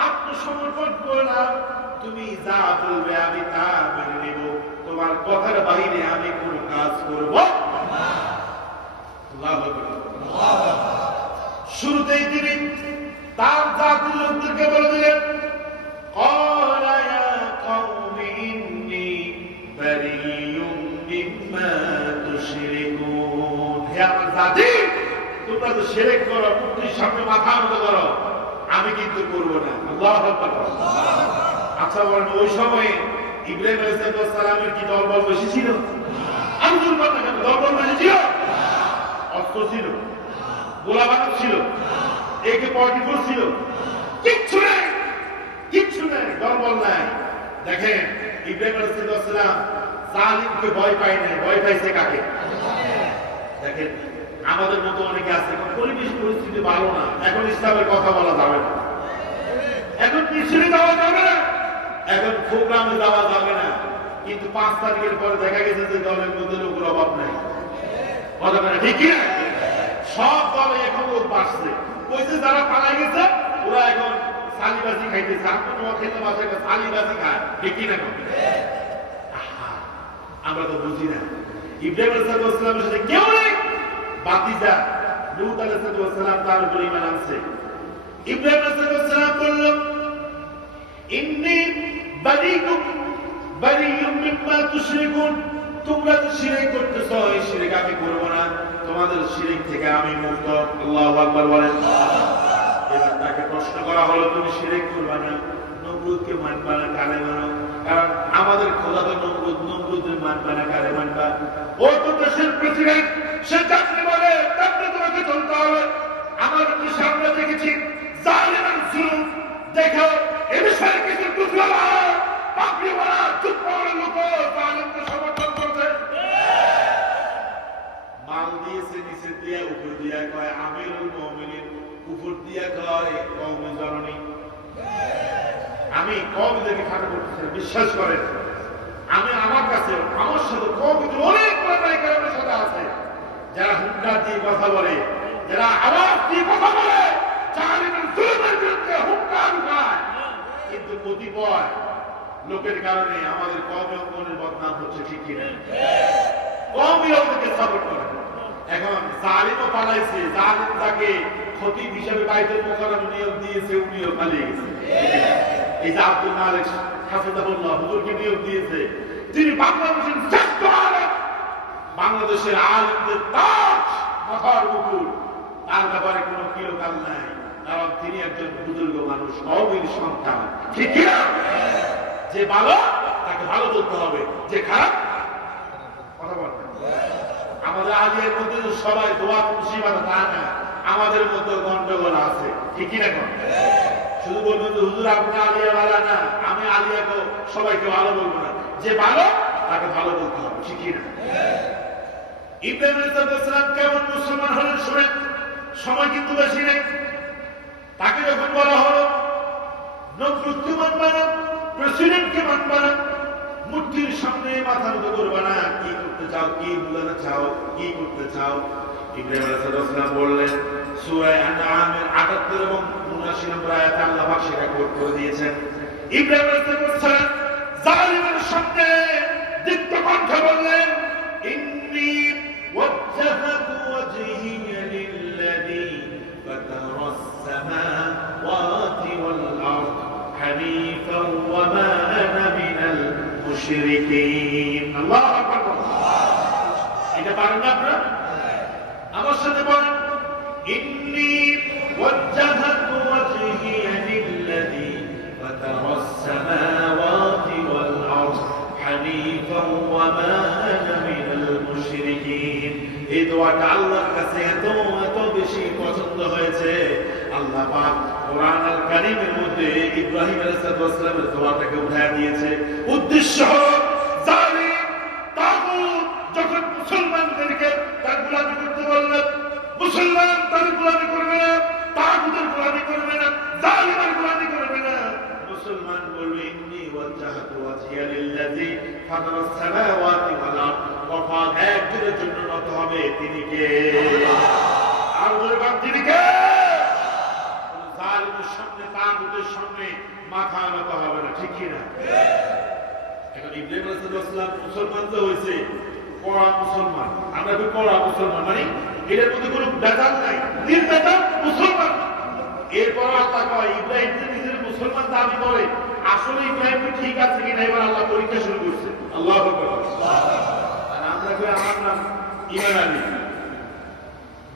আত্মসমর্পণ করলাম, তুমি যা বলবে আমি তা মেনে নেব, তোমার কথার বাইরে আমি কোনো কাজ করব না। আল্লাহু আকবার। শুরুতেই তিনি তার জাতির লোকদেরকে বলে দিলেন قال يا قوم إني بريء مما تشركون। হে আমার জাতি, তোমরা তো শিরক করো, মূর্তির সামনে মাথা নত করো, আমি কিন্তু করব না। আল্লাহু আকবার। আচ্ছা বলেন, ওই সময়ে ইব্রাহিম আলাইহিস সালামের কি দলবল বেশি ছিল? আব্দুল বাদা দলবল বেশি ছিল? অস্ত্র ছিল, গোলাবারুদ ছিল, AK-44 ছিল? কিচ্ছু নেই, কিচ্ছু নেই, দলবল নাই। দেখেন ইব্রাহিম আলাইহিস সালাম জালিমকে ভয় পায় নাই, ভয় পাইছে কাকে? দেখেন আমাদের মতো অনেকে আছে, পরিবেশ পরিস্থিতি ভালো না, এখন ইসলামের কথা বলা যাবে না, এখন মিছিলে যাওয়া যাবে না, এখন প্রোগ্রামে যাওয়া যাবে না, কিন্তু 5 তারিখের পরে দেখা গেছে যে দলের মধ্যে লোকের অভাব নাই। কথা বলে ঠিক কি না? সব দলে এখন লোক বাড়ছে, ওই যে যারা পালা গেছে ওরা এখন সালিবাজি খাইতেছে, আপনার খেতে বাসায় সালিবাজি খায়, ঠিক কি না? আমরা তো বুঝি না। ইব্রাহিম আলাইহিস সালামের সাথে কেউ নেই, বাতিজা লূত আলাইহিস সালাম তার উপর ঈমান আনছে। ইব্রাহিম আলাইহিস সালাম বলল ইন্নী বারিউম মিম্মা তুশরিকুন, তোমরা যে শিরক করতেছো এই শিরক আমি করব না, তোমাদের শিরক থেকে আমি মুক্ত। আল্লাহু আকবার বলেন। এবার তাকে প্রশ্ন করা হলো তুমি শিরক করবে না, নমরুদকে মানবা না, কালে মানো, কারণ আমাদের খোদা তো নমরুদ, নমরুদকে মানবা না, কালে মানবা। ও তো দেশের প্রেসিডেন্ট, সে চাকরি বলে তাকে তোমাকে চলতে হবে। আমার কি সামনে দেখেছি জালিম আর জুলুম, দেখো এ বিষয়ে কিছু বুঝলো না, পাগড়ি মারা চুপ করে লোক জালিমকে সমর্থন করছে। মাল দিয়েছে নিচে দিয়ে, উপর দিয়ে কয় আমিরুল মুমিনিন, উপর দিয়ে কয় কওমে জননী। আমি কওমদেরকে খাটো করতেছি, বিশ্বাস করেন আমি আমার কাছে আমার সাথে কওমদের অনেক কারণের সাথে আছে, যারা হুঙ্কার দিয়ে কথা বলে, যারা আওয়াজ দিয়ে কথা বলে, জালিমের জুলুমের বিরুদ্ধে হুঙ্কার উঠায়, কিন্তু কতিপয় লোকের কারণে আমাদের কওমে মনের বদনাম হচ্ছে, ঠিক কিনা? কওমিরা ওদেরকে সাপোর্ট করে। এখন জালিমও পালাইছে, জালিম তাকে খতিব হিসেবে বাইতুল মুকাররমে নিয়োগ দিয়েছে, উনিও পালিয়ে গেছে। এই যে আব্দুল মালিক হাফিজাহুল্লাহ হুজুরকে নিয়োগ দিয়েছে, তিনি বাংলাদেশের শ্রেষ্ঠ আলেম, বাংলাদেশের আলেমদের তাজ, মাথার মুকুট, তার ব্যাপারে কোনো কিরকাল নাই, কারণ তিনি একজন বুজুর্গ মানুষ, কওমের সন্তান, ঠিক কিনা? যে ভালো তাকে ভালো বলতে হবে, যে খারাপ কথা বলবে। আমাদের আলিয়ার মধ্যে সবাই দোয়া মুসিবত তা না, আমাদের মধ্যে গন্ডগোল আছে, ঠিক কিনা? শুধু বলবেন যে হুজুর আপনি আলিয়া ভালো না, আমি আলিয়াকে সবাইকে ভালো বলবো না, যে ভালো তাকে ভালো বলতে হবে, ঠিক কিনা? ইব্রাহিম আলাইহিস সালাম কেমন মুসলমান হলেন শুনেন, সময় কিন্তু বেশি নেই। তাকে যখন বলা হলো নমরুদকে মানবা না, প্রেসিডেন্টকে মানবা না, মূর্তির সামনে মাথা নত করবা না, কি করতে চাও, কি বুঝাতে চাও, কি করতে চাও? ইব্রাহিম আলাইহিস সালাম বললেন, সূরা আনআমের ৭৮ এবং ৭৯ নম্বর আয়াতে আল্লাহ পাক সেটা কোট করে দিয়েছেন। ইব্রাহিম আলাইহিস সালাম জালিমের সামনে দীপ্ত কণ্ঠে বললেন, ইন্নী ওয়াজ্জাহতু ওয়াজহিয়া লিল্লাযী ফাতারাস সামাওয়াতি ওয়াল আরদ হানিফান ওয়া মা আনা মিনাল মুশরিকিন। আল্লাহু আকবার। এটা পারেন না আপনারা? আমার সাথে বলেন, ইন্নী ওয়াজ্জাহতু ওয়াজহিয়া লিল্লাযী ফাতারাস সামাওয়াতি ওয়াল আরদ হানিফান ওয়া মা আনা মিনাল মুশরিকিন। এই দোয়াটা আল্লাহর কাছে এত বেশি পছন্দ হয়েছে, আল্লাহ পাক কোরআন আল কারীমের মধ্যে ইব্রাহিম আলাইহিস সালামের দোয়াটাকে উঠায় দিয়েছে। উদ্দেশ্য হলো জালিম তাগুত যখন মুসলমানদেরকে তার গোলামি করতে বললেন, মুসলমান তার গোলামি করবে না, তাগুতের গোলামি করবে না, জালিমের গোলামি করবে না। মুসলমান বলবে ইন্নী ওয়াজজাহতু ওয়াজহিয়া লিল্লাযী ফাতারাস সামাওয়াতি ওয়াল আরদ, ওয়াফাত একজনের জন্য নত হবে, তিনি কে? আর বলবেন তিনি কে? জালিমের সামনে, তাগুতের সামনে মাথা নত হবে না, ঠিক কি না? এখন ইব্রাহিম আলাইহিস সালাম মুসলমান তো হয়েছে, পড়া মুসলমান। আমরা কি পড়া মুসলমান মানে এর মধ্যে কোনো বেদাত নাই, নির্বেদাত মুসলমান। এরপর আল্লাহ কয় ইব্রাহিম নিজের মুসলমান দাবি করে, আসলে ইব্রাহিম ঠিক আছে কিনা এবার আল্লাহ পরীক্ষা শুরু করছে। আল্লাহু আকবার। আর আমরা কই আমার নাম ঈমান আলী,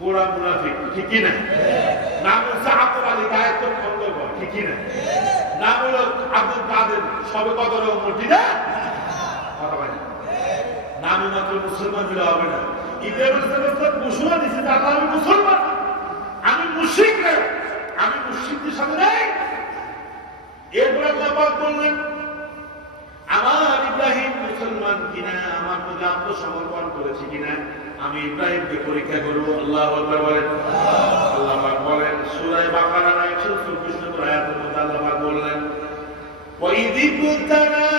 গোড়া মুনাফিক, ঠিক কি না? নাম হচ্ছে আব্দুল আলী, দায়িত্ব খন্ড কর, ঠিক কি না? নাম হলো আব্দুল কাদের, সবে কদর মসজিদে কথা বলে। নামে মাত্র মুসলমান হলে হবে না। ইব্রাহিম আলাইহিস সালাম ঘোষণা দিয়েছে যে আল্লাহ আমি মুসলমান, আমি মুশরিক না, আমি মুশরিকদের সাথে নেই। এরপর আল্লাহ পাক বললেন আমার ইব্রাহিম মুসলমান কিনা, আমার প্রতি আত্মসমর্পণ করেছে কিনা, আমি ইব্রাহিমকে পরীক্ষা করব। আল্লাহু আকবার বলেন। আল্লাহ পাক বলেন সূরা বাকারার 124 নম্বর আয়াতের মধ্যে আল্লাহ পাক বললেন وَإِذِ ابْتَلَى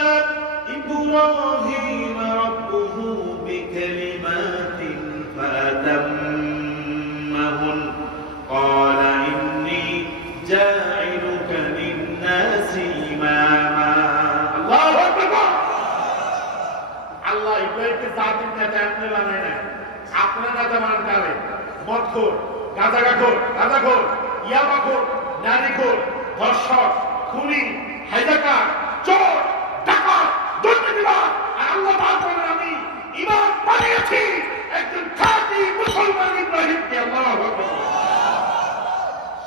إِبْرَاهِيمَ رَبُّهُ بِكَلِمَاتٍ فَأَتَمَّهُنَّ قَالَ إِنِّي جَاعِلُكَ لِلنَّاسِ إِمَامًا। আল্লাহু আকবার। আল্লাহ ইব্রাহিমকে জাতির নেতা এমনি বানায় না, আপনার নেতা বানান কারে? মদখোর, গাঁজাখোর, ইয়াবাখোর, নারীখোর, ধর্ষক, খুনি, হাইজাকার, চোর, ডাকাত, দুর্নীতিবাজ। আর আল্লাহ পাক বলেন আমি ইমাম বানিয়েছি একজন খাঁটি মুসলমান ইব্রাহিমকে। আল্লাহু আকবার।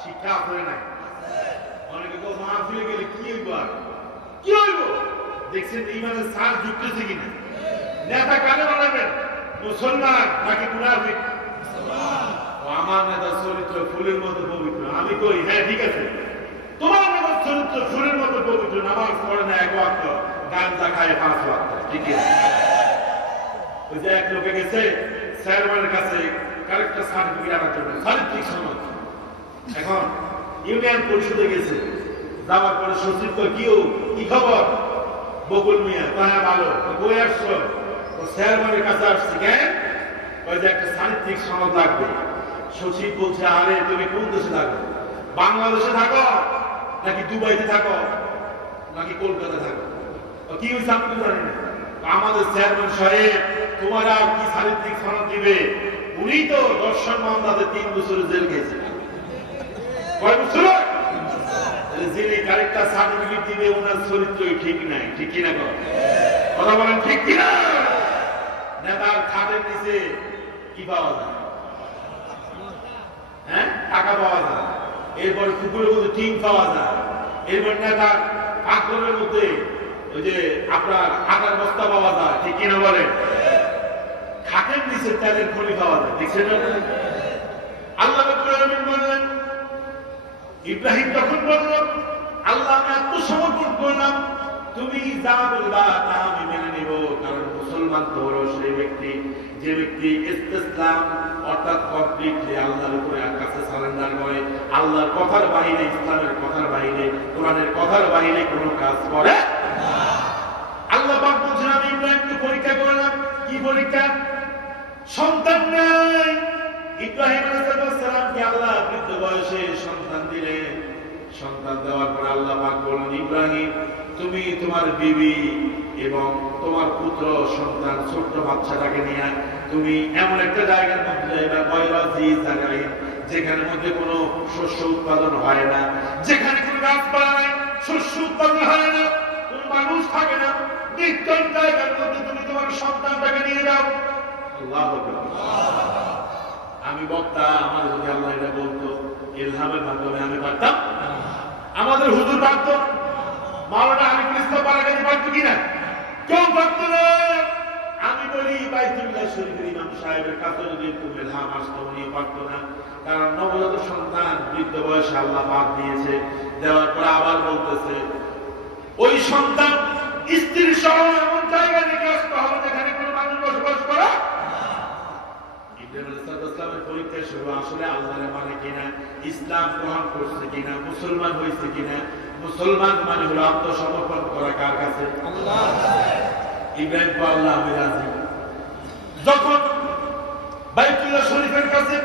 শিক্ষা করে নাই। অনেকে তো মাহফিলে গেলে কি হইব, আর কি হইব? দেখছেন ইমানের সার যুক্তেছে কিনা? নেতা কারে বানাবেন, মুসলমান নাকি মুনাফিক? আমার নেতার চরিত্র ফুলের মতো পবিত্র। আমি কই হ্যাঁ ঠিক আছে, তোমার নেতার চরিত্র ফুলের মতো পবিত্র, নামাজ পড়ে না এক ওয়াক্ত, গাঁজা খায় 5 ওয়াক্ত, ঠিক আছে? ওই যে এক লোকে গেছে চেয়ারম্যানের কাছে কারেক্টার সার্টিফিকেট আনার জন্য, চারিত্রিক সনদ। এখন ইউনিয়ন পরিষদে গেছে, যাওয়ার পরে সচিব কি খবর বকুল মিয়া? হ্যাঁ ভালো। কই আসছো? চেয়ারম্যানের কাছে আসছি। কেন? ওই যে একটা চারিত্রিক সনদ লাগবে। সচিব বলছে আরে তুমি কোন দেশে থাকো? বাংলাদেশে থাকো নাকি দুবাইতে থাকো নাকি কলকাতা থাকো? কি হয়েছে আমি তো জানি না। আমাদের চেয়ারম্যান সাহেব তোমার আর কি চারিত্রিক সনদ দিবে? উনি তো দর্শন মামলাতে 3 বছরের জেল গেছে। কয় বছর? যিনি কারেক্টার সার্টিফিকেট দিবে ওনার চরিত্রই ঠিক নাই, ঠিক কিনা? কথা বলেন ঠিক কিনা? নেতার খাটের নিচে কি পাওয়া যায়? হ্যাঁ, টাকা পাওয়া যায়। এরপর কুকুরের মধ্যে টিম পাওয়া যায়। এরপর নেতার পাকঘরের মধ্যে ওই যে আপনার আটার বস্তা পাওয়া যায়, ঠিক কিনা বলেন? খাটের নিচে তেলের খনি পাওয়া যায়, দেখছেন? আল্লাহ রাব্বুল আলামিন বললেন ইব্রাহিম যখন বলল আল্লাহ আমি আত্মসমর্পণ করলাম, তুমি যা বলবা তা আমি মেনে নিব। কারণ মুসলমান তো হলো সেই ব্যক্তি যে ব্যক্তি ইসলাম অর্থাৎ কমপ্লিটলি আল্লাহর উপরে কাছে সারেন্ডার করে, আল্লাহর কথার বাইরে, ইসলামের কথার বাইরে, কোরআনের কথার বাইরে কোনো কাজ করে না। আল্লাহ পাক বলছেন আমি ইব্রাহিমকে পরীক্ষা করলাম। কি পরীক্ষা? সন্তান নাই। ইব্রাহিম আলাইহিস সালামকে আল্লাহ বৃদ্ধ বয়সে সন্তান দিলেন। সন্তান দেওয়ার পর আল্লাহ পাক বললেন ইব্রাহিম তুমি তোমার বিবি এবং তোমার পুত্র সন্তান ছোট্ট বাচ্চাটাকে নিয়ে তুমি এমন একটা জায়গার মধ্যে জায়গায় যেখানে মধ্যে কোনো শস্য উৎপাদন হয় না, যেখানে কোনো গাছপালা নাই, শস্য উৎপাদন হয় না, কোনো মানুষ থাকে না, নির্জন জায়গার মধ্যে তুমি তোমার সন্তানটাকে নিয়ে যাও। আল্লাহু আকবার। আমি বক্তা, আমার যদি আল্লাহ এটা বলতো ইলহামের মাধ্যমে আমি পারতাম? আমাদের হুজুর পারত? মাওলানা আরিফুল ইসলাম বারাকাতি পারত কিনা? কেউ পারত না। আমি বলি ওই বাইতুল্লাহ শরীফের ইমাম সাহেবের কাছে যদি একটু মেধাম আসতো উনি পারতো না, কারণ নবজাত সন্তান বৃদ্ধ বয়সে আল্লাহ পাক দিয়েছে, দেওয়ার পর আবার বলতেছে ওই সন্তান স্ত্রীর সহ এমন জায়গায় রেখে আসতে হবে যেখানে কোনো মানুষ বসবাস করে। ইব্রাহিম আলাইহিস সালামের পরীক্ষা শুরু, আসলে আল্লাহর মানে কিনা, ইসলাম গ্রহণ করছে কিনা, মুসলমান হয়েছে কিনা। মুসলমান মানে হলো আত্মসমর্পণ করা কার কাছে? আল্লাহ। ইব্রাহিম কো আল্লাহ আমি রাজি। যখন বাইতুল্লাহ শরীফের কাছে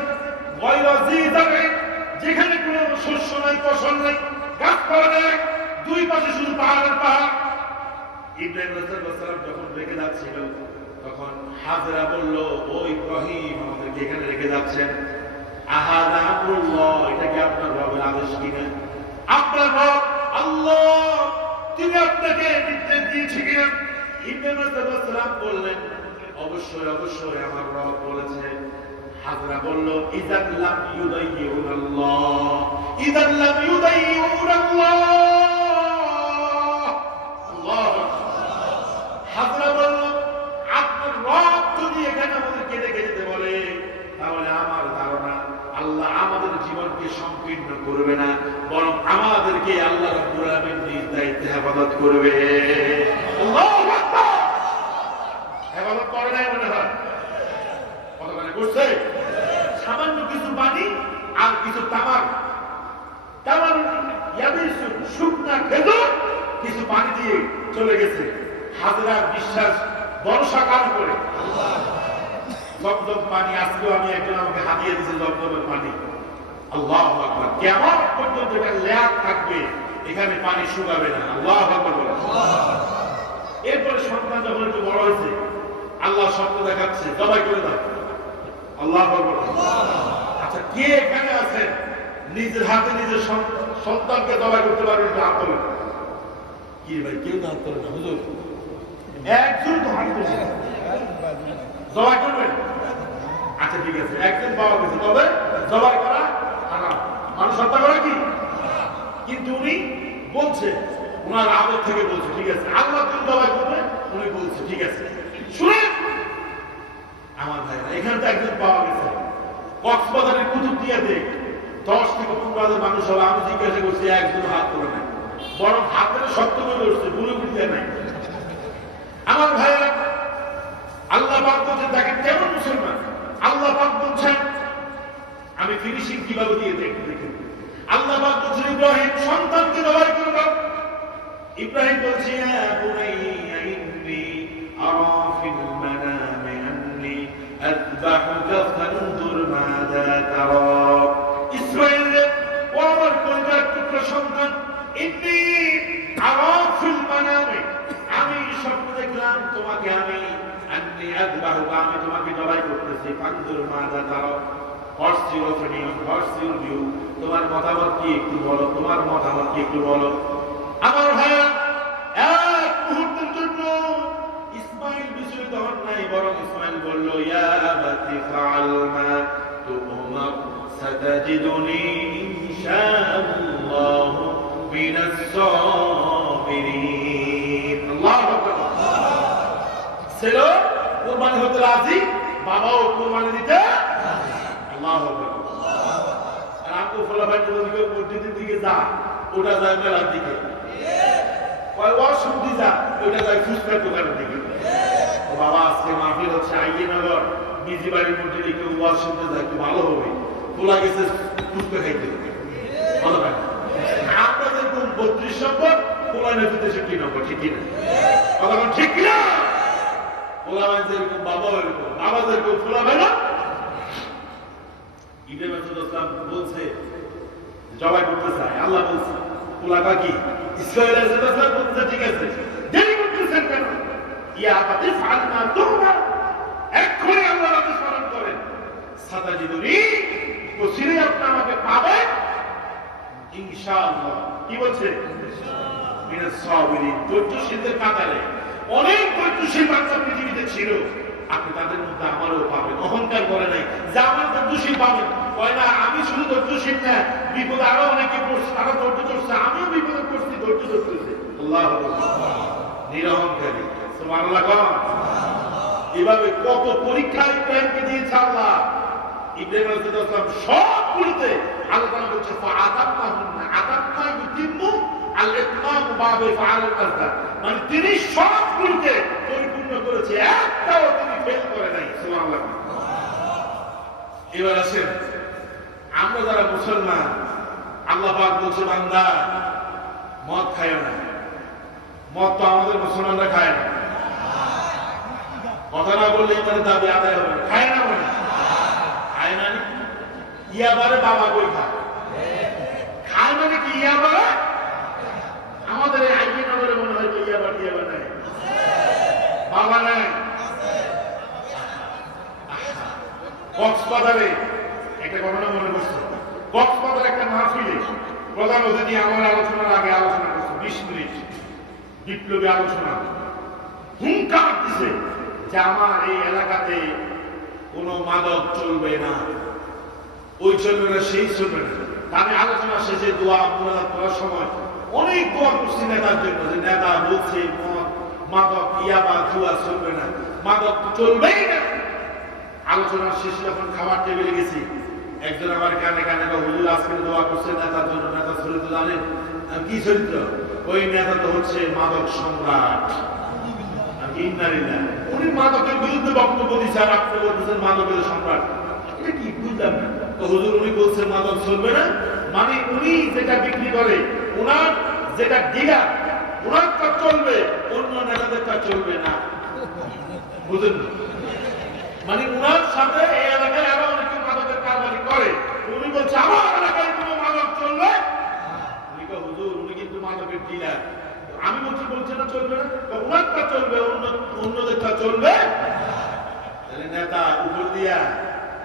যেখানে কোনো শস্য নাই, ফসল নাই, গাছপালা নেই, দুই পাশে শুধু পাহাড়ের পাহাড়, ইব্রাহিম আলাইহিস সালাম যখন রেখে যাচ্ছিল তখন হাজেরা বলল, ও ইব্রাহিম আমাদেরকে এখানে রেখে যাচ্ছেন, আহাদা আমরুল্লাহ, এটা কি আপনার রবের আদেশ কিনা? আপনার রব আল্লাহ তিনি আপনাকে নির্দেশ দিয়েছে কিনা? ইব্রাহিম আলাইহিস সালাম বললেন, অবশ্যই অবশ্যই আমার রব বলেছে। হাজেরা বলল, ইযান লাম ইউদাইয়ুনাল্লাহ, ইযান লাম ইউদাইয়ুনাল্লাহ। আল্লাহু আকবার। হাজেরা বলল, আপনার রব যদি এখানে আমাদেরকে রেখে যেতে বলে তাহলে আমার ধারণা আল্লাহ আমাদের জীবনকে সংকীর্ণ করবে না, বরং আমাদেরকে আল্লাহ রাব্বুল আলামিন নিজ দায়িত্বে হেফাজত করবে। আল্লাহু আকবার। হেফাজত করে নাই মনে হয়, কতখানি করছে? সামান্য কিছু পানি আর কিছু তামাক, শুকনা খেজুর কিছু পানি দিয়ে চলে গেছে। হাজেরার বিশ্বাস ভরসা কার করে? জমজম পানি। আজকেও আমি একজন আমাকে হাতিয়ে দিয়েছে জমজমের পানি। আল্লাহু আকবার। কিয়ামত পর্যন্ত এটা লেয়ার থাকবে, এখানে পানি শুকাবে না। আল্লাহু আকবার বলে। এরপরে সন্তান যখন একটু বড় হয়েছে, আল্লাহ স্বপ্ন দেখাচ্ছে, জবাই করে দাও। আল্লাহু আকবার। আচ্ছা, কে এখানে আছেন নিজের হাতে নিজের সন্তানকে জবাই করতে পারবেন? হাত তোলেন। কি ভাই, কেউ তো হাত তোলেন না। হুজুর একজন তো হাত তোলেন, জবাই করবেন? আচ্ছা ঠিক আছে, একজন পাওয়া গেছে, তবে জবাই করা হারাম, মানুষ হত্যা করা কি? কিন্তু উনি বলছে, ওনার আদর থেকে বলছে, ঠিক আছে আল্লাহ তুমি জবাই করবে, উনি বলছে ঠিক আছে। শুনেন আমার ভাইরা, এখানে তো একজন পাওয়া গেছে কক্সবাজারের কুতুবদিয়াতে 10 থেকে 15,000 মানুষ হবে। আমি জিজ্ঞাসা করছি, একজন হাত তোলে নাই, বরং হাতের শক্ত করে ধরছে, বুড়ো বুঝতে নাই। আমার ভাইরা, আল্লাহ পাক বলছেন দেখেন কেমন মুসলমান। আল্লাহ পাক বলছেন, আমি ফিনিশিং কিভাবে দিয়ে দেখেন। আল্লাহ পাক বলছেন ইব্রাহিম সন্তানকে জবাই করবে। ইব্রাহিম বলছে, ইয়া বুনাইয়া ইন্নী আরা ফিল মানামি আন্নী আযবাহুকা ফানজুর মাযা তারা। ইসমাঈল, ও আমার কলিজার টুকরা সন্তান, ইন্নী আরা ফিল মানামি, আমি স্বপ্ন দেখলাম তোমাকে, আমি আন্নী আযবাহুকা, আমি তোমাকে জবাই করতেছি। ফানজুর মাযা তারা, what's your opinion, what's your view, তোমার মতামত কি একটু বলো, তোমার মতামত কি একটু বলো। আমার ভাইয়া, এক মুহূর্তের জন্য ইসমাঈল বিচলিত হন নাই, বরং ইসমাঈল বলল, ইয়া আবাতি ফাআল মা তু'মার সাতাজিদুনি ইনশাআল্লাহু মিনাস সাবিরিন। আল্লাহু আকবার। ছেলে কুরবানি হতে রাজি, বাবাও কুরবানি দিতে আল্লাহু আকবার। আর আপনি ফলাফল দিকে মসজিদের দিকে যা, ওটা যায় মেলার দিকে, ওয়াশরুম দিয়ে যা, ওটা যায় ফুচকার দোকানের দিকে। বাবা আজকে মাহফিল হচ্ছে আইয়নগর নিজি বাড়ির মসজিদে, কেউ ওয়াশরুমে যায়, একটু ভালো হবে, খোলা গেছে ফুচকা খাইতে। আমরা যেরকম 32 নম্বর, খোলা নেতৃত্বে 63 নম্বর, ঠিক কিনা? কথা ঠিক কিনা? খোলা মানে যেরকম বাবা এরকম, বাবা যেরকম খোলা হয় না। ইব্রাহিম আলাইহিস সালাম বলছে জবাই করতে চায়, আল্লাহ বলছে খোলাটা কি? ইসরাঈল আলাইহিস সালাম বলছে ঠিক আছে, দেরি করতেছেন কেন? ইয়া আবাতি ফাআল মা তু'মার, এক্ষুনি আল্লাহর আদেশ পালন করেন। সাতাজিদুনি, বসিরে আপনি আমাকে পাবেন ইনশাআল্লাহ। কি বলছে? ইনশাআল্লাহ মিনাস সাবিরিন, ধৈর্যশীলদের কাতারে। অনেক ধৈর্যশীল বাচ্চা পৃথিবীতে ছিল, আপনি তাদের মধ্যে আমারও পাবেন। অহংকার করে নাই যে আমার ধৈর্যশীল পাবেন, কয় না আমি শুধু ধৈর্যশীল না, বিপদ আরো অনেকে পড়ছে, তারা ধৈর্য ধরছে, আমিও বিপদে পড়ছি, ধৈর্য ধরতেছে। আল্লাহু আকবার। নিরহংকারী, সুবহানাল্লাহ। এভাবে কত পরীক্ষা ইব্রাহিমকে দিয়েছে আল্লাহ। ইব্রাহিম আলাইহিস সালাম সবগুলোতে আল্লাহ তাআলা বলছে মানে তিনি সবগুলোকে পরিপূর্ণ করেছে, একটাও তিনি ফেল করে নাই। সুবহানাল্লাহ। এবার আসেন আমরা যারা মুসলমান, আল্লাহ পাক বলছে বান্দা মদ খায় না। মদ তো আমাদের মুসলমানরা খায় না। কথা না বললে ইমানের দাবি আদায় হবে না। খায় না মানে খায় না ইয়াবারে বাবা কই খায়? খায় মানে কি ইয়াবারে? আমাদের এই আইনি নগরে মনে হয় যে ইয়াবা নাই, বাবা নাই। কক্সবাজারে একটা ঘটনা মনে করছে। কক্সবাজার একটা মাহফিলে প্রধান অতিথি আমার আলোচনার আগে আলোচনা করছে 20 মিনিট বিপ্লবী আলোচনা। হুঙ্কার দিছে যে আমার এই এলাকাতে কোনো মাদক চলবে না, ওই চলবে না, সেই চলবে না। তাহলে আলোচনা শেষে দোয়া মুনাজাত করার সময় অনেক দোয়া করছি নেতার জন্য, যে নেতা বলছে মাদক ইয়াবা জুয়া চলবে না, মাদক চলবেই না। আলোচনার শেষে যখন খাবার টেবিলে গেছি, একজন আমার কানে কানে হুজুর আজকে দোয়া করছে নেতার জন্য। নেতা চরিত্র জানেন কি চরিত্র? ওই নেতা তো হচ্ছে মাদক সম্রাট। উনি মাদকের বিরুদ্ধে বক্তব্য দিচ্ছে, আর আপনি বলতেছেন মাদকের সম্রাট। এটা কি বুঝলাম না। তো হুজুর উনি বলছেন মাদক চলবে না, মানে উনি যেটা বিক্রি করে, ওনার যেটা ডিলার, ওনারটা চলবে, অন্য নেতাদেরটা চলবে না। বুঝলেন? মানে উনার সাথে এই এলাকায় আরো অনেকে মাদকের কারবারি করে। উনি বলছে আমার এলাকায় কোনো মাদক চলবে। উনি কয় হুজুর উনি কিন্তু মাদকের ডিলার। আমি বলছি বলছে না চলবে না, উনারটা চলবে, অন্যদেরটা চলবে। তাহলে নেতা উপর দিয়া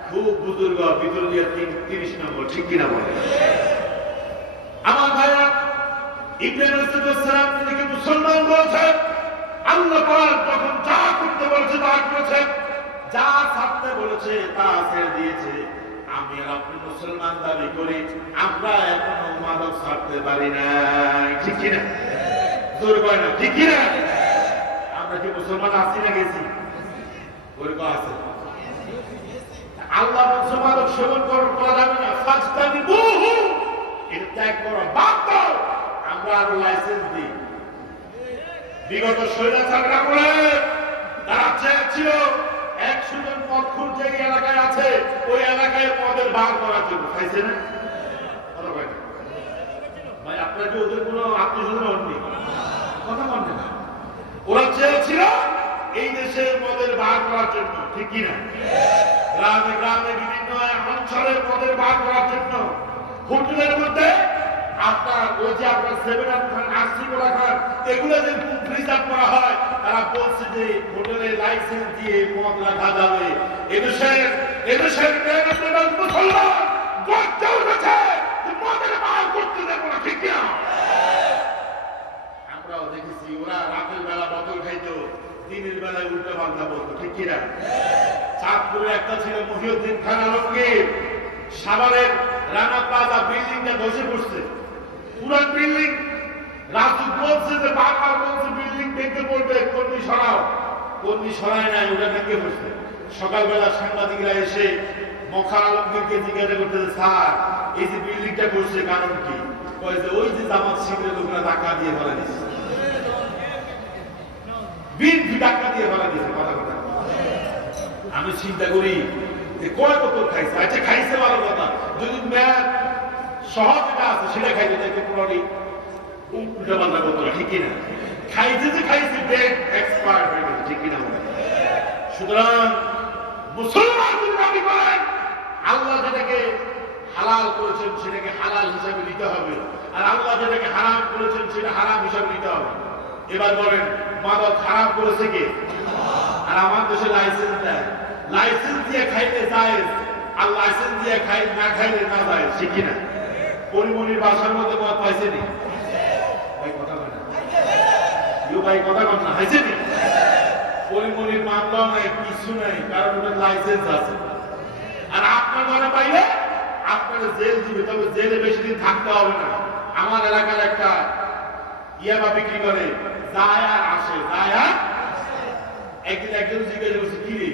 খুব বুজুর্গ, ভিতর দিয়া 30 নম্বর। ঠিক কিনা বলে? আমার ভাইরা, ইব্রাহিম আলাইহিস সালাম নিজেকে মুসলমান বলেছে। আল্লাহ পাক যখন যা করতে বলেছে তা করেছে, যা ছাড়তে বলেছে তা ছেড়ে দিয়েছে। আমি আর আপনি মুসলমান দাবি করি, আমরা এখনো মাদক ছাড়তে পারি না। ঠিক কিনা? জোর করে না, ঠিক কিনা? আমরা কি মুসলমান আছি না গেছি? ওরকম আছে। আল্লাহ বলছে মাদক সেবন করা যাবে না, ফাজতানিবুহু, এটা ত্যাগ করো, বাদ দাও। আমরা আরো লাইসেন্স দিই। বিগত স্বৈরাচাররা করে তারা চেয়েছিল 100 জন মদখোর যে এলাকায় আছে, ওই এলাকায় মদের বার করার জন্য। খাইছে না? ভাই আপনার কি ওদের কোনো আত্মীয় হননি? কথা বলবে না। ওরা চেয়েছিল এই দেশে মদের বার করার জন্য। ঠিক কিনা? গ্রামে গ্রামে বিভিন্ন অঞ্চলে মদের বার করার জন্য। হোটেলের মধ্যে আপনার ওই যে আপনার 7 খান, আরসি গোলা খান, এগুলো যে রিজার্ভ করা হয়, তারা বলছে যে হোটেলে লাইসেন্স দিয়ে মদ রাখা যাবে। এদেশের মুসলমান গর্জে উঠেছে যে মদের বার করতে দেবো না। ঠিক কিনা? আমরাও দেখেছি ওরা রাতের বেলা বোতল খাইতো, দিনের বেলায় উল্টো পাল্টা বলতো। ঠিক কিনা? চাঁদপুরে একটা ছিল মহিউদ্দিন খান আলমগীর, সাভারের রানা প্লাজা বিল্ডিংটা ধসে পড়ছে, পুরান বিল্ডিং। রাজদূত বলছে যে বারবার বলছে বিল্ডিং ভেঙে পড়বে, কর্মী সরাও। কর্মী সরায় নাই, ওটা ভেঙে পড়ছে। সকালবেলা সাংবাদিকরা এসে মখা আলমগীরকে জিজ্ঞাসা করতেছে, স্যার এই যে বিল্ডিংটা করছে কারণ কি? কয় যে ওই যে জামাত শিবিরের লোকেরা টাকা দিয়ে ফেলা দিচ্ছে, বিএনপি টাকা দিয়ে ফেলা দিয়েছে। কথা কথা আমি চিন্তা করি যে কয় বোতল খাইছে। আচ্ছা খাইছে ভালো কথা, যদি ম্যাথ সহজ যেটা আছে সেটা খাইতে দেখে পুরোটি উল্টা পাল্টা বোতল। ঠিক কিনা? খাইছে যে খাইছে, ডেট এক্সপায়ার্ড হয়ে গেছে। ঠিক কিনা? সুতরাং মুসলমান দাবি করেন আল্লাহ যেটাকে হালাল করেছেন সেটাকে হালাল হিসাবে নিতে হবে, আর আল্লাহ যেটাকে হারাম করেছেন সেটা হারাম হিসাবে নিতে হবে। এবার বলেন মাদক হারাম করেছে কে? আর আমার দেশে লাইসেন্স দেয়, লাইসেন্স দিয়ে খাইতে যায়, আর লাইসেন্স দিয়ে না খাইলে না যায়। ঠিক কিনা? পরিমণির বাসার মধ্যে মদ পাইছে নি? ভাই কথা বলে না, ভাই কথা বল না, হয়েছে নি? পরিমণির মামলাও নাই, কিছু নাই, কারণ ওটার লাইসেন্স আছে। আর আপনার ঘরে পাইলে আপনার জেল দিবে, তবে জেলে বেশি দিন থাকতে হবে না। আমার এলাকার একটা ইয়াবা বিক্রি করে, যায় আর আসে, যায় আর একদিন একজন জিজ্ঞাসা করছে, কি রে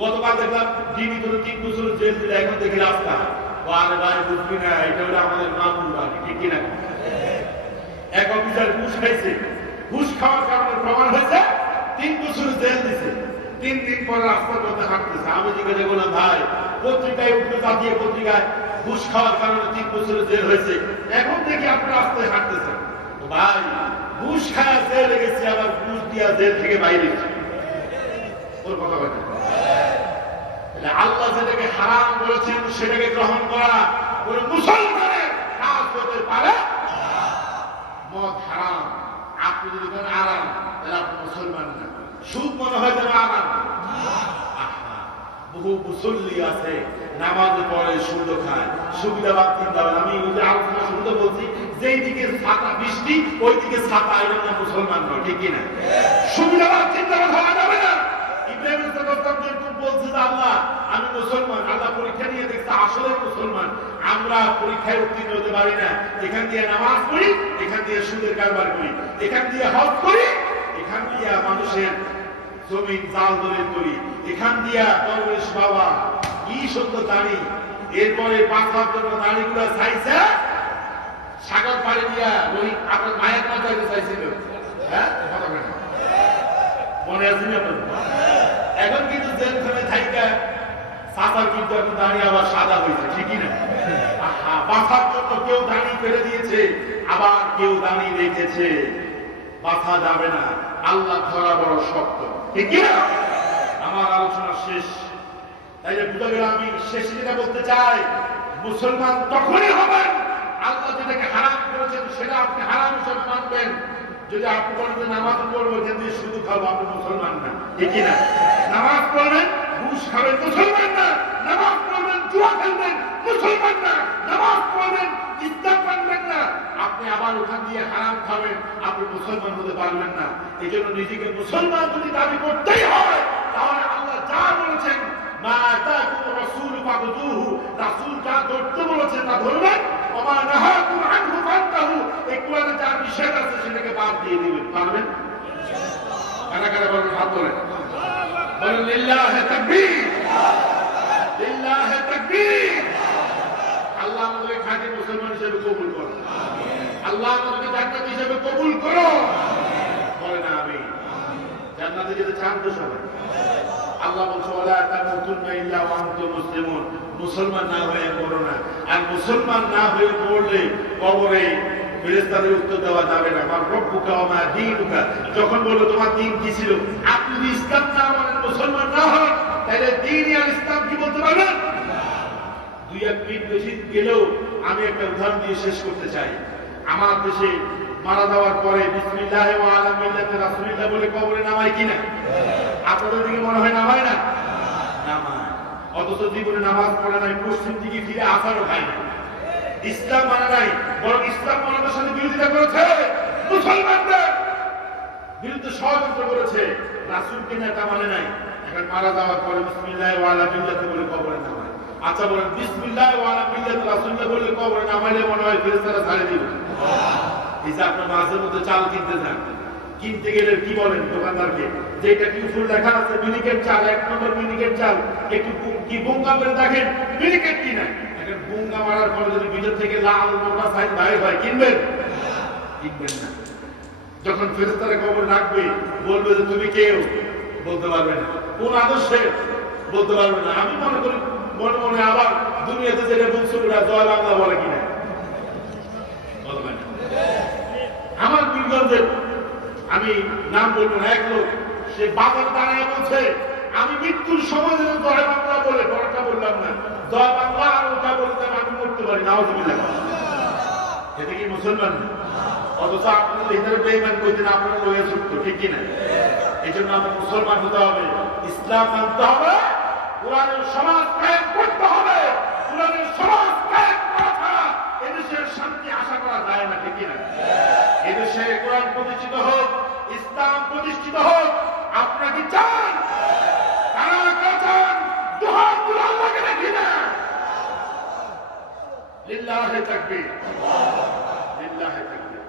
গতকাল দেখলাম ডিবি তোর 3 বছর জেল দিলে, এখন দেখি রাস্তা। আরে ভাই বুঝবি না, এটা হলো আমাদের মামুন বাড়ি, ঠিক কিনা? এক অফিসার ঘুষ খাইছে, ঘুষ খাওয়ার কারণে প্রমাণ হয়েছে, 3 বছর জেল দিছে। 3 দিন পর রাস্তার মধ্যে হাঁটতেছে। আমি জিজ্ঞাসা করলাম, ভাই পত্রিকায় উঠলো, জাতীয় পত্রিকায় ঘুষ খাওয়ার কারণে 3 বছর জেল হয়েছে, এখন দেখি আপনি রাস্তায় হাঁটতেছেন। ভাই ঘুষ খাওয়া জেলে গেছি, আবার ঘুষ দিয়া জেল থেকে বাইরে ওর কথা বলে। আল্লাহ যেটাকে হারাম বলেছেন সেটাকে গ্রহণ করা কোন মুসলমানের কাজ হতে পারে। মদ হারাম, আপনি যদি কোন আরাম, তাহলে আপনি মুসলমান না। সুদ মনে হয় যেন আরাম। বহু মুসল্লি আছে নামাজে পড়ে সুদ খায়, সুবিধাবাদ চিন্তা হয়। আমি ওই যে আলোচনা শুরুতে বলছি, যেই দিকে ছাতা বৃষ্টি ওই দিকে ছাতা, এটা না মুসলমান নয়, ঠিক কিনা? সুবিধাবাদ চিন্তা হওয়া যাবে না। বলছে যে আল্লাহ আমি মুসলমান, আল্লাহ পরীক্ষা নিয়ে দেখছে আসলে মুসলমান। আমরা পরীক্ষায় উত্তীর্ণ হতে পারি না। এখান দিয়ে নামাজ পড়ি, এখান দিয়ে সুদের কারবার করি, এখান দিয়ে হজ করি, এখান দিয়ে মানুষের জমিন জাল দলিল করি, এখান দিয়া দরবেশ বাবা কি সুন্দর দাঁড়ি, এরপরে পাঁচবার জন্য দাঁড়িগুলা চাইছে সাগর পাড়ে দিয়া ওই আপনার মায়ের মাথায় চাইছিল। হ্যাঁ মনে আছে না? এখন কিন্তু জেলখানে থাইকা সাতার কিন্তু এখন দাঁড়িয়ে আবার সাদা হয়েছে, ঠিকই না? বাঁচার জন্য কেউ দাঁড়িয়ে ফেলে দিয়েছে, আবার কেউ দাঁড়িয়ে রেখেছে। বাঁচা যাবে না, আল্লাহ ধরা বড় শক্ত, ঠিক না? আমার আলোচনা শেষ, তাই বুঝা গেল। আমি শেষে যেটা বলতে চাই, মুসলমান তখনই হবেন আল্লাহ যেটাকে হারাম করেছেন সেটা আপনি হারাম হিসেবে মানবেন। যদি আপনি বলেন নামাজ পড়বো, এখান দিয়ে শুধু খাবো, আপনি মুসলমান না, ঠিক না? নামাজ পড়বেন, ঘুষ খাবেন, মুসলমান না। নামাজ পড়বেন, জুয়া খেলবেন, মুসলমান না। নামাজ পড়বেন, ইসলাম মানবেন না। আপনি আবার ওখান দিয়ে হারাম খাবেন, আপনি মুসলমান হতে পারবেন না। এই জন্য নিজেকে মুসলমান যদি দাবি করতেই হয়, তাহলে আল্লাহ যা বলেছেন, রাসূল যা ধরতে বলেছেন তা ধরবেন, এই কোরআনে যা নিষেধ আছে সেটাকে বাদ দিয়ে দিবেন। পারবেন? কারা কারা বলেন? হাত তোলেন, বলেন লিল্লাহি তাকবীর, লিল্লাহি তাকবীর। আল্লাহ আমাদেরকে খাঁটি মুসলমান হিসেবে কবুল করো, আল্লাহ আমাদেরকে জান্নাত হিসেবে কবুল করো। বলেন আমিন। জান্নাতে যেতে চান তো সবাই? আল্লাহ বলছে ওয়ালা তামুতুন্না ইল্লা ওয়া আনতুম মুসলিমুন। মুসলমান না হয়ে মরো না। আর মুসলমান না হয়ে মরলে কবরে ফেরেশতাদের উত্তর দেওয়া যাবে না। আমার রব্বুকা ওয়া মা দীনুকা, যখন বললো তোমার দ্বীন কি ছিল, আপনি যদি ইসলাম না মানেন, মুসলমান না হন, তাহলে দ্বীন আর ইসলাম কি বলতে পারবেন? 2-1 মিনিট বেশি গেলেও আমি একটা উদাহরণ দিয়ে শেষ করতে চাই। আমার দেশে মারা যাওয়ার পরে বিসমিল্লাহি ওয়া আলা মিল্লাতি রাসূলিল্লাহ বলে কবরে নামায় কিনা? আপনাদের দিকে মনে হয় নামায় না? নামায়। অথচ জীবনে নামাজ পড়ে নাই, পশ্চিম দিকে ফিরে আসারও খায় না। ইসলাম মানে নাই, বরং ইসলাম মানার সাথে বিরোধিতা করেছে, মুসলমানদের বিরুদ্ধে ষড়যন্ত্র করেছে, রাসূলকে নেতা মানে নাই। এখন মারা যাওয়ার পরে বিসমিল্লাহি ওয়া আলা মিল্লাতি বলে কবরে নামায়। আচ্ছা বলেন, বিসমিল্লাহি ওয়া আলা মিল্লাতি রাসূলিল্লাহ বলে কবরে নামাইলে মনে হয় ফেরেশতারা ছাড়ে দিবে? এই যে আপনার মাঝে মধ্যে চাল কিনতে যান, কিনতে গেলে কি বলেন দোকানদারকে, যে এটা কি ফুল লেখা আছে মিনিকেট চাল, 1 নম্বর মিনিকেট চাল, একটু কি বোঙ্গা করে দেখেন মিনিকেট কিনা। এখন বোঙ্গা মারার পরে যদি ভিতর থেকে লাল মোটা সাইজ বাইরে হয়, কিনবেন? কিনবেন না। যখন ফেরেশতারা কবর রাখবে, বলবে যে তুমি কেউ, বলতে পারবে না। কোন আদর্শে, বলতে পারবে না। আমি মনে করি মনে মনে আবার দুনিয়াতে যেটা বলছে ওরা জয় বাংলা বলে কিনা, বলবে না। আমার বীরগঞ্জের, আমি নাম বলবো না, এক লোক সে বাবার দাঁড়ায় বলছে আমি মৃত্যুর সময় যেন জয় বাংলা বলে, পরটা বললাম না, জয় বাংলা আর ওটা বলতাম আমি মরতে পারি, নাউজুবিল্লাহ। এটা কি মুসলমান? অথচ আপনাদের এখানে বেঈমান কইতেন, আপনারা লয়ে যুক্ত, ঠিক কিনা? এই জন্য আমরা মুসলমান হতে হবে, ইসলাম মানতে হবে, কোরআনের সমাজ কায়েম করতে হবে। কোরআনের সমাজ কায়েম করা ছাড়া এদেশের শান্তি আশা করা যায় না, ঠিক কিনা? এদেশে কোরআন প্রতিষ্ঠিত হোক, ইসলাম প্রতিষ্ঠিত হোক। আপনারা কি চান? কারা কারা চান? দুহাত আল্লাহকে দেখি না। লিল্লাহি তাকবীর, লিল্লাহি তাকবীর।